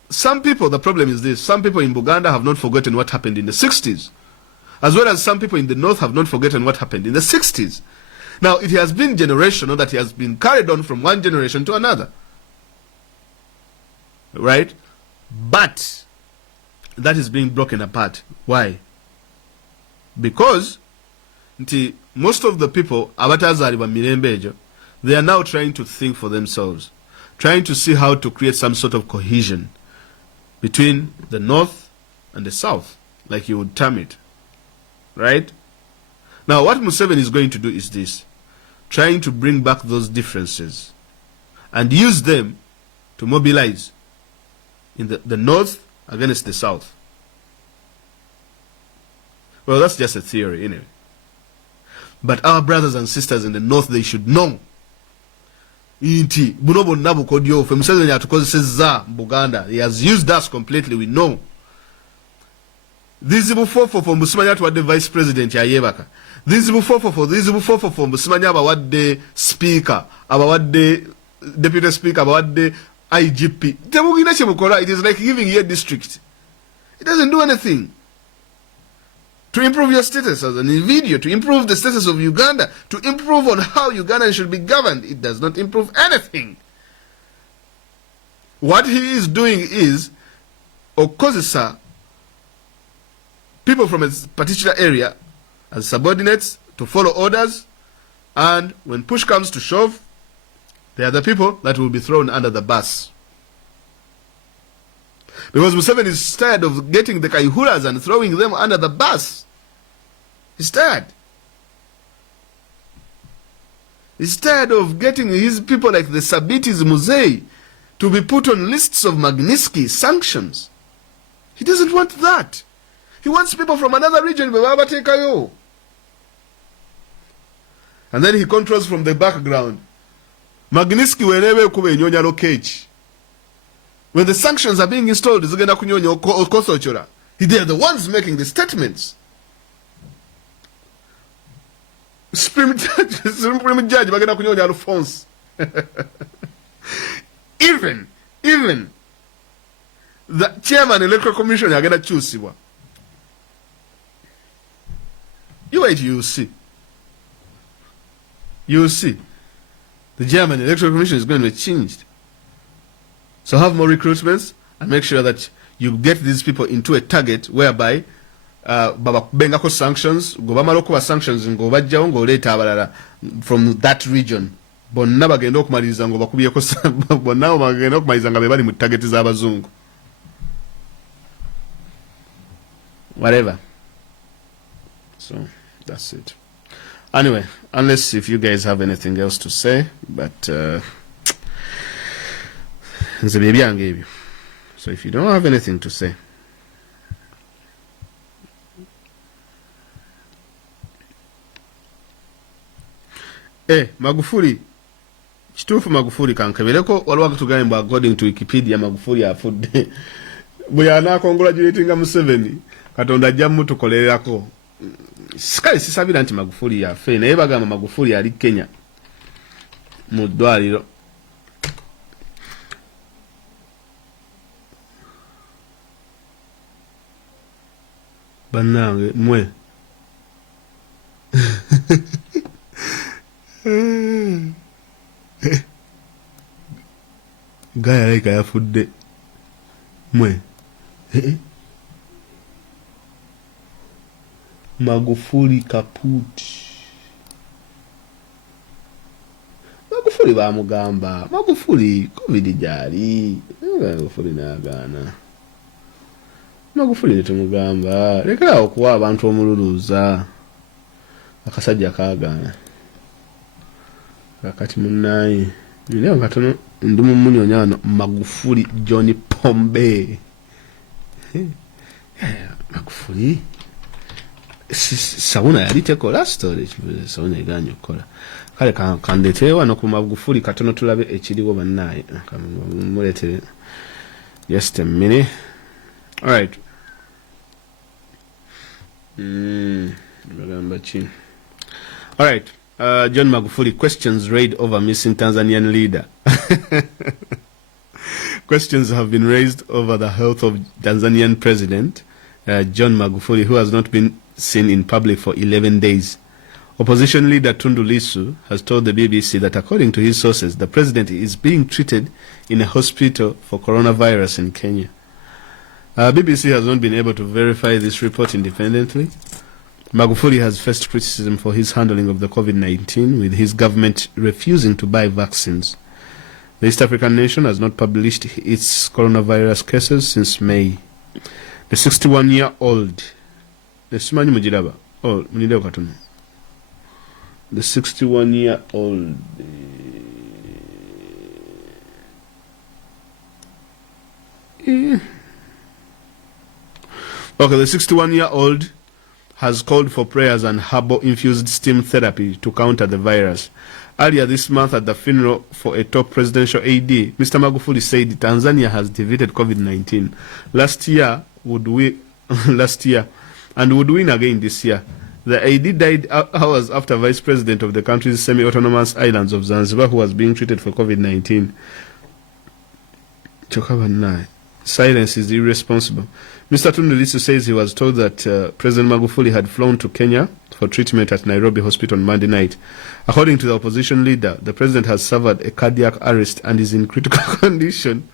some people, the problem is this, some people in Buganda have not forgotten what happened in the 60s. As well as some people in the north have not forgotten what happened in the 60s. Now, it has been generational, that it has been carried on from one generation to another. Right? But that is being broken apart. Why? Because most of the people, they are now trying to think for themselves, trying to see how to create some sort of cohesion between the north and the south, like you would term it. Right? Now, what Museveni is going to do is this, trying to bring back those differences and use them to mobilize in the north against the south. Well, that's just a theory, anyway. But our brothers and sisters in the north, they should know. He has used us completely, we know. This is before for Musimanya to the vice president Yayebaka. This is before for Musimanya about the speaker, about the deputy speaker, about the IGP. It is like giving a district. It doesn't do anything. To improve your status as an individual, to improve the status of Uganda, to improve on how Uganda should be governed, it does not improve anything. What he is doing is, Okozesa, people from a particular area as subordinates to follow orders, and when push comes to shove, they are the people that will be thrown under the bus. Because Museveni is tired of getting the Kaihuras and throwing them under the bus. He's tired. He's tired of getting his people like the Sabitis Muzei to be put on lists of Magnitsky sanctions. He doesn't want that. He wants people from another region. And then he controls from the background. Magnitsky whenever kube nyonyalo cage. When the sanctions are being installed, they are the ones making the statements. Supreme Judge, bagenda kunyonya Alphonse. Even the chairman electoral commission agenda choosibwa. You wait, you see. You will see. The German electoral commission is going to be changed. So have more recruitments and make sure that you get these people into a target whereby baba bengako sanctions, gobamaloko sanctions ngobajjawo ngoleta abalala from that region. Bonna bagenda okumaliriza ngobakubiyeko bonna bagenda okumaliriza nga bebali mu target z'abazungu. Whatever. So that's it. Anyway, unless if you guys have anything else to say, but so if you don't have anything to say, Magufuli kituufu Magufuli kankebeleko waliwo tugamba according to Wikipedia Magufuli afudde bwe anaakongratulatinga Museveni Katonda ajja mutukolererako. Sikali sisabira nti Magufuli yafe naye bagamba Magufuli ali Kenya mu ddwaliro. Bannange mwe Gaya like yafudde mwe Magufuli kaput. Magufuli bamugamba Magufuli covid jali Magufuli nagana Magufuli netumugamba lekera okuwa abantu omululuza akasajja kagana kakati munnaye leo katono ndumu munyonyano Magufuli John Pombe Magufuli Sauna yalitekola story Sauna iganyo kola kale kandetewa no ku Magufuli katono tulabe ekiriwo bannaye mulete just a minute. All right. All right. John Magufuli questions raised over missing Tanzanian leader. Questions have been raised over the health of Tanzanian President John Magufuli, who has not been seen in public for 11 days. Opposition leader Tundu Lissu has told the BBC that according to his sources, the president is being treated in a hospital for coronavirus in Kenya. BBC has not been able to verify this report independently. Magufuli has faced criticism for his handling of the COVID-19, with his government refusing to buy vaccines. The East African nation has not published its coronavirus cases since May. The 61-year-old, the 61-year-old Okay, the 61-year-old has called for prayers and herbal-infused steam therapy to counter the virus. Earlier this month at the funeral for a top presidential AD, Mr. Magufuli said Tanzania has defeated COVID-19 last year and would win again this year. The AD died hours after Vice President of the country's semi-autonomous islands of Zanzibar, who was being treated for COVID-19. Silence is irresponsible. Mr. Tundu Lissu says he was told that President Magufuli had flown to Kenya for treatment at Nairobi Hospital on Monday night. According to the opposition leader, the president has suffered a cardiac arrest and is in critical condition.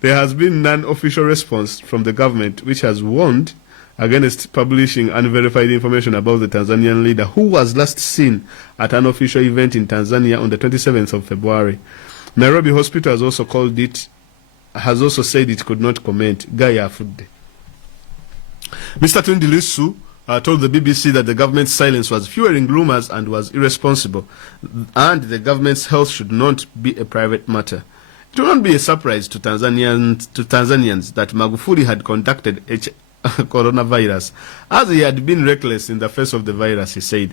There has been non-official response from the government, which has warned against publishing unverified information about the Tanzanian leader who was last seen at an official event in Tanzania on the 27th of February. Nairobi Hospital has also said it could not comment. Gaya Fudde. Mr. Tundu Lissu told the BBC that the government's silence was fueling rumors and was irresponsible, and the government's health should not be a private matter. It will not be a surprise to Tanzanians that Magufuli had contracted coronavirus, as he had been reckless in the face of the virus, he said.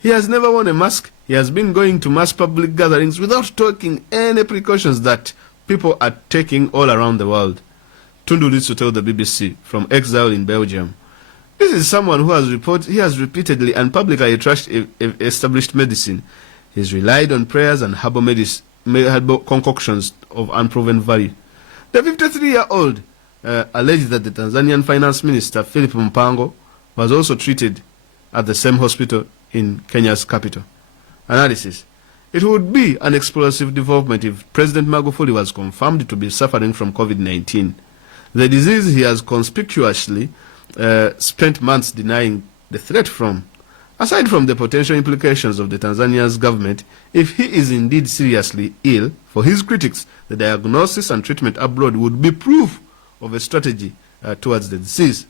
He has never worn a mask. He has been going to mass public gatherings without taking any precautions that people are taking all around the world. Tundu Lissu told the BBC from exile in Belgium. This is someone who has repeatedly and publicly trashed established medicine. He's relied on prayers and herbal concoctions of unproven value. The 53-year-old alleged that the Tanzanian finance minister, Philip Mpango, was also treated at the same hospital in Kenya's capital. Analysis. It would be an explosive development if President Magufuli was confirmed to be suffering from COVID-19. The disease he has conspicuously spent months denying the threat from. Aside from the potential implications of the Tanzania's government, if he is indeed seriously ill, for his critics, the diagnosis and treatment abroad would be proof of a strategy towards the disease.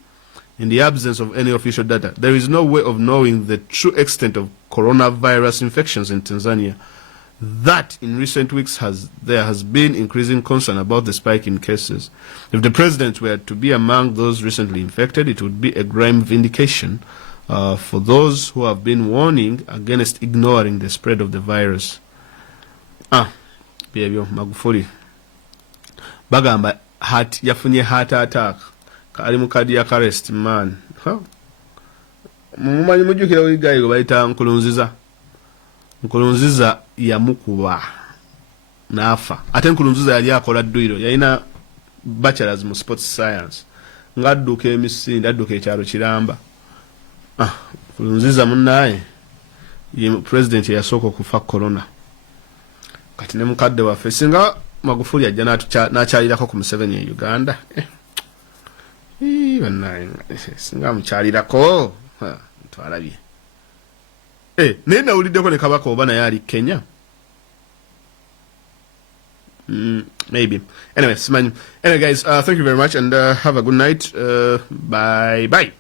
In the absence of any official data, there is no way of knowing the true extent of coronavirus infections in Tanzania. That in recent weeks there has been increasing concern about the spike in cases. If the president were to be among those recently infected, it would be a grim vindication for those who have been warning against ignoring the spread of the virus. Byebyo Magufuli bagamba yafunye heart attack kali mu cardiac arrest man. Mumanyi mujukira wigayo bayita Nkurunziza yamukuba nafa. Ate Nkurunziza yali akola ddwiro, yalina bachelors mu sports science. Ngadduka emisinde, adduka ekyalo kiramba. Nkurunziza munnaye ye president yasooka okufa corona. Kati ne mukadde waffe singa Magufuli ajja n'akyalirako ku Museveni e Uganda. Bannaye singa mukyalirako twalabye. Naye nawuliddeko ne Kabaka oba naye ali Kenya. Maybe. Anyway, simanyi. Anyway guys, thank you very much and have a good night. Bye bye.